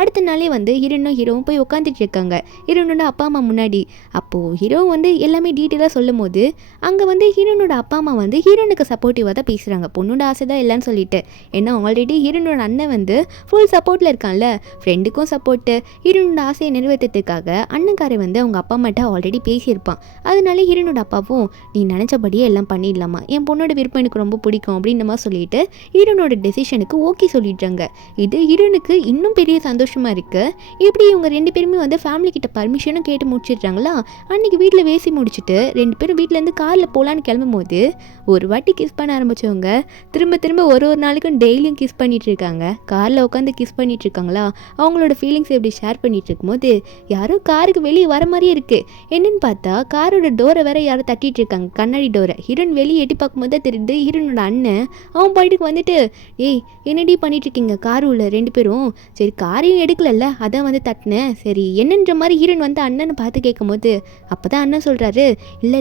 அடுத்த நாளே வந்து ஹீரோவும் போய் உட்காந்துட்டு இருக்காங்க ஹீரோனோட அப்பா அம்மா முன்னாடி. அப்போது ஹீரோ வந்து எல்லாமே டீட்டெயிலாக சொல்லும் போது அங்கே வந்து ஹீரோனோட அப்பா அம்மா வந்து ஹீரோனுக்கு சப்போர்ட்டிவாக தான் பேசுகிறாங்க, பொண்ணோட ஆசை தான் இல்லைன்னு சொல்லிட்டு. ஏன்னா ஆல்ரெடி ஹீரோனோட அண்ணன் வந்து ஃபுல் சப்போர்ட்டில் இருக்கான்ல, ஃப்ரெண்டுக்கும் சப்போர்ட்டு, ஹீரோனோட ஆசையை நிறைவேற்றத்துக்காக அண்ணன்காரை வந்து அவங்க அப்பா அம்மாட்ட ஆல்ரெடி பேசியிருப்பான். அதனால ஹீரோனோட அப்பாவும் நீ நினச்சபடியே எல்லாம் பண்ணிடலாமா, என் பொண்ணோட விருப்பம் எனக்கு ரொம்ப பிடிக்கும் அப்படின்னு மாதிரி சொல்லிட்டு ஹீரோனோட டெசிஷனுக்கு ஓகே சொல்லிடுறாங்க. இது ஹீரோனுக்கு இன்னும் பெரிய சந்தோஷமாக இருக்குது. இப்படி இவங்க 2 பேருமே வந்து ஃபேமிலி கிட்ட பர்மிஷனும் கேட்டு முடிச்சிடுறாங்களா. அன்றைக்கி வீட்டில் வேசி முடிச்சுட்டு 2 பேரும் வீட்டிலேருந்து காரில் போகலான்னு கிளம்பும் போது ஒரு வாட்டி கிஸ் பண்ண ஆரம்பித்தவங்க திரும்ப திரும்ப ஒரு நாளுக்கும் டெய்லியும் கிஸ் பண்ணிகிட்டு இருக்காங்க. காரில் உட்காந்து கிஸ் பண்ணிகிட்டு இருக்காங்களா. அவங்களோட ஃபீலிங்ஸ் எப்படி ஷேர் பண்ணிகிட்டு இருக்கும்போது யாரோ காருக்கு வெளியே வர மாதிரியே இருக்குது. என்னென்னு பார்த்தா காரோட டோரை வேற யாரோ தட்டிகிட்டு இருக்காங்க, கண்ணாடி டோரை. ஹீரோன் வெளியே எட்டி பார்க்கும்போது தான் தெரியுது ஹீரோனோட அண்ணன் அவன் பாட்டுக்கு வந்துட்டு, ஏய் என்னடி பண்ணிட்டு இருக்கீங்க கார் உள்ள 2 பேரும், சரி காரையும் எடுக்கலல்ல அதான் வந்து தட்டினேன், சரி என்னன்ற மாதிரி ஹீரோன் வந்து அண்ணனை பார்த்து கேட்கும்போது அப்போ தான் அண்ணன் சொல்கிறாரு, இல்லை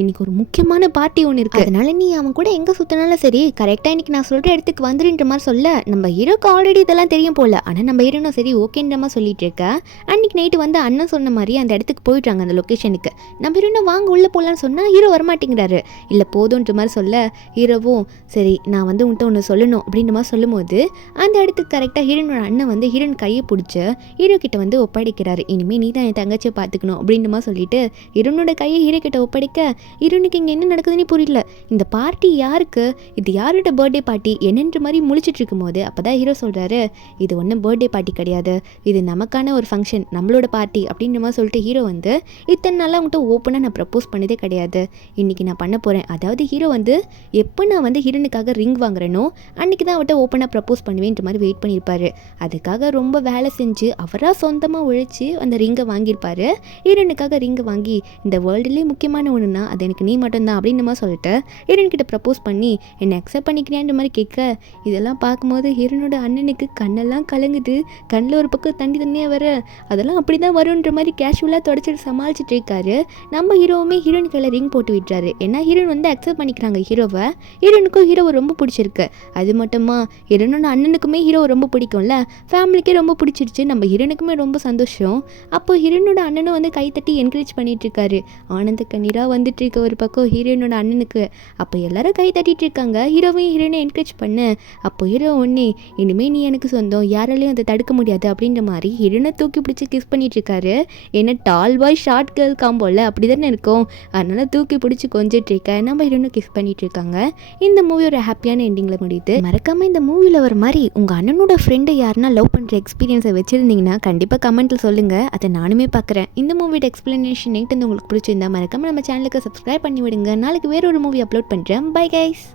இன்னைக்கு ஒரு முக்கியமான பார்ட்டி ஒன்று இருக்குது, அதனால நீ அவன் கூட எங்கே சுற்றினாலும் சரி கரெக்டாக இன்னைக்கு நான் சொல்கிற இடத்துக்கு வந்துருன்ற மாதிரி சொல்ல நம்ம ஹீரோக்கு ஆல்ரெடி இதெல்லாம் தெரியும் போல. ஆனால் நம்ம ஹீரோனும் சரி ஓகேன்ற மாதிரி சொல்லிட்டு இருக்க. அன்னைக்கு நைட்டு வந்து அண்ணன் சொன்ன மாதிரி அந்த இடத்துக்கு போயிட்டாங்க அந்த லொக்கேஷனுக்கு. நம்ம ஹீரோனும் வாங்க உள்ளே போகலான்னு சொன்னால் ஹீரோ வரமாட்டேங்கிறாரு. இல்லை போதுன்ற மாதிரி சொல்ல ஹீரோவும் சரி நான் வந்து உன்கிட்ட ஒன்று சொல்லணும் அப்படின்ற மாதிரி சொல்லும் போது அந்த இடத்துக்கு கரெக்டாக ஹீரோனோட அண்ணன் வந்து ஹீரோன் கையை பிடிச்சி ஹீரோ கிட்ட வந்து ஒப்படைக்கிறாரு. இனிமேல் நீ தான் என் தங்கச்சியை பார்த்துக்கணும் அப்படின்ற மாதிரி சொல்லிட்டு ஹீரோனோட கையை ஹீரோ கிட்ட ஒப்படைக்க ஹீரோனுக்கு இங்கே என்ன நடக்குதுன்னு புரியல. இந்த பார்ட்டி யாருக்கு, இது யாரோட பர்த்டே பார்ட்டி என்னன்ற மாதிரி முழிச்சிட்டு இருக்கும்போது அப்போ தான் ஹீரோ சொல்கிறாரு, இது ஒன்றும் பர்த்டே பார்ட்டி கிடையாது, இது நமக்கான ஒரு ஃபங்க்ஷன், நம்மளோட பார்ட்டி அப்படின்ற மாதிரி சொல்லிட்டு ஹீரோ வந்து இத்தனை நாளாக அவங்ககிட்ட ஓப்பனாக நான் ப்ரப்போஸ் பண்ணதே கிடையாது, இன்றைக்கி நான் பண்ண போகிறேன். அதாவது ஹீரோ வந்து எப்போ நான் வந்து ஹீரோனுக்காக ரிங் வாங்குறேனோ அன்றைக்கி தான் அவட்ட ஓப்பனாக ப்ரப்போஸ் பண்ணுவேன்ற மாதிரி வெயிட் பண்ணியிருப்பாரு. அதுக்காக ரொம்ப வேலை செஞ்சு அவராக சொந்தமாக உழைச்சி அந்த ரிங்கை வாங்கியிருப்பாரு. ஹீரோனுக்காக ரிங்கை வாங்கி இந்த வேர்ல்டுலேயே முக்கியமான ஒன்றுனா அது எனக்கு நீ மட்டும்தான் அப்படின்ற மாதிரி சொல்லிட்டு ஹீரோன்கிட்ட ப்ரப்போஸ் பண்ணி என்னை அக்செப்ட் பண்ணிக்கிறியான்ற மாதிரி கேட்க இதெல்லாம் பார்க்கும்போது ஹீரோனோட அண்ணனுக்கு கண்ணெல்லாம் கலங்குது, கண்ணில் ஒரு பக்கம் தண்ணியாக வர அதெல்லாம் அப்படி தான் வரும்ன்ற மாதிரி கேஷுவலாக தொடச்சிட்டு சமாளிச்சுட்டு இருக்காரு. நம்ம ஹீரோவுமே ஹீரோயின் கையில் ரிங் போட்டு விட்டுறாரு. ஏன்னா ஹீரோயின் வந்து அக்செப்ட் பண்ணிக்கிறாங்க ஹீரோவை. ஹீரோனுக்கும் ஹீரோவை ரொம்ப பிடிச்சிருக்கு. அது மட்டுமா ஹீரோனோட அண்ணனுக்குமே ஹீரோவை ரொம்ப பிடிக்கும்ல, ஃபேமிலிக்கே ரொம்ப பிடிச்சிருச்சு. நம்ம ஹீரோனுக்குமே ரொம்ப சந்தோஷம். அப்போ ஹீரோனோட அண்ணனும் வந்து கைத்தட்டி என்கரேஜ் பண்ணிட்டு இருக்காரு. ஆனந்த கண்ணீராக வந்துட்டு இருக்க ஒரு பக்கம் ஹீரோனோட அண்ணனுக்கு. அப்போ எல்லாரும் கை தட்டிட்டு இருக்காங்க. ஹீரோவையும் ஹீரோனை என்கரேஜ் பண்ண அப்போ ஹீரோ ஒன்னே இனிமேல் நீ எனக்கு சொந்தம், யாராலையும் அதை தடுக்க முடியாது அப்படின்ற மாதிரி ஹீரோனை தூக்கி பிடிச்சி கிஸ் பண்ணிட்டு இருக்காரு. ஏன்னா டால் பாய் ஷார்ட் கேர்ள் காம்போல அப்படி தானே இருக்கும், அதனால தூக்கி பிடிச்சி கொஞ்சிட்டு இருக்க நம்ம ஹீரோனை கிஸ் பண்ணிட்டு இருக்காங்க. இந்த மூவி ஒரு ஹாப்பியான எண்டிங்கில் முடியுது. மறக்காம இந்த மூவியில் வர மாதிரி உங்கள் அண்ணனோட ஃப்ரெண்டு யாருன்னா லவ் பண்ணுற எக்ஸ்பீரியன்ஸை வச்சுருந்தீங்கன்னா கண்டிப்பாக கமெண்ட்டில் சொல்லுங்கள், அதை நானுமே பார்க்குறேன். இந்த மூவியோட எக்ஸ்பிளனேஷன் நைட்டு உங்களுக்கு பிடிச்சிருந்தா மறக்காம நம்ம சேனலுக்கு சப்ஸ்கிரைப் பண்ணி விடுங்க. நாளைக்கு வேற ஒரு மூவி அப்லோட் பண்ணுறேன். Bye guys.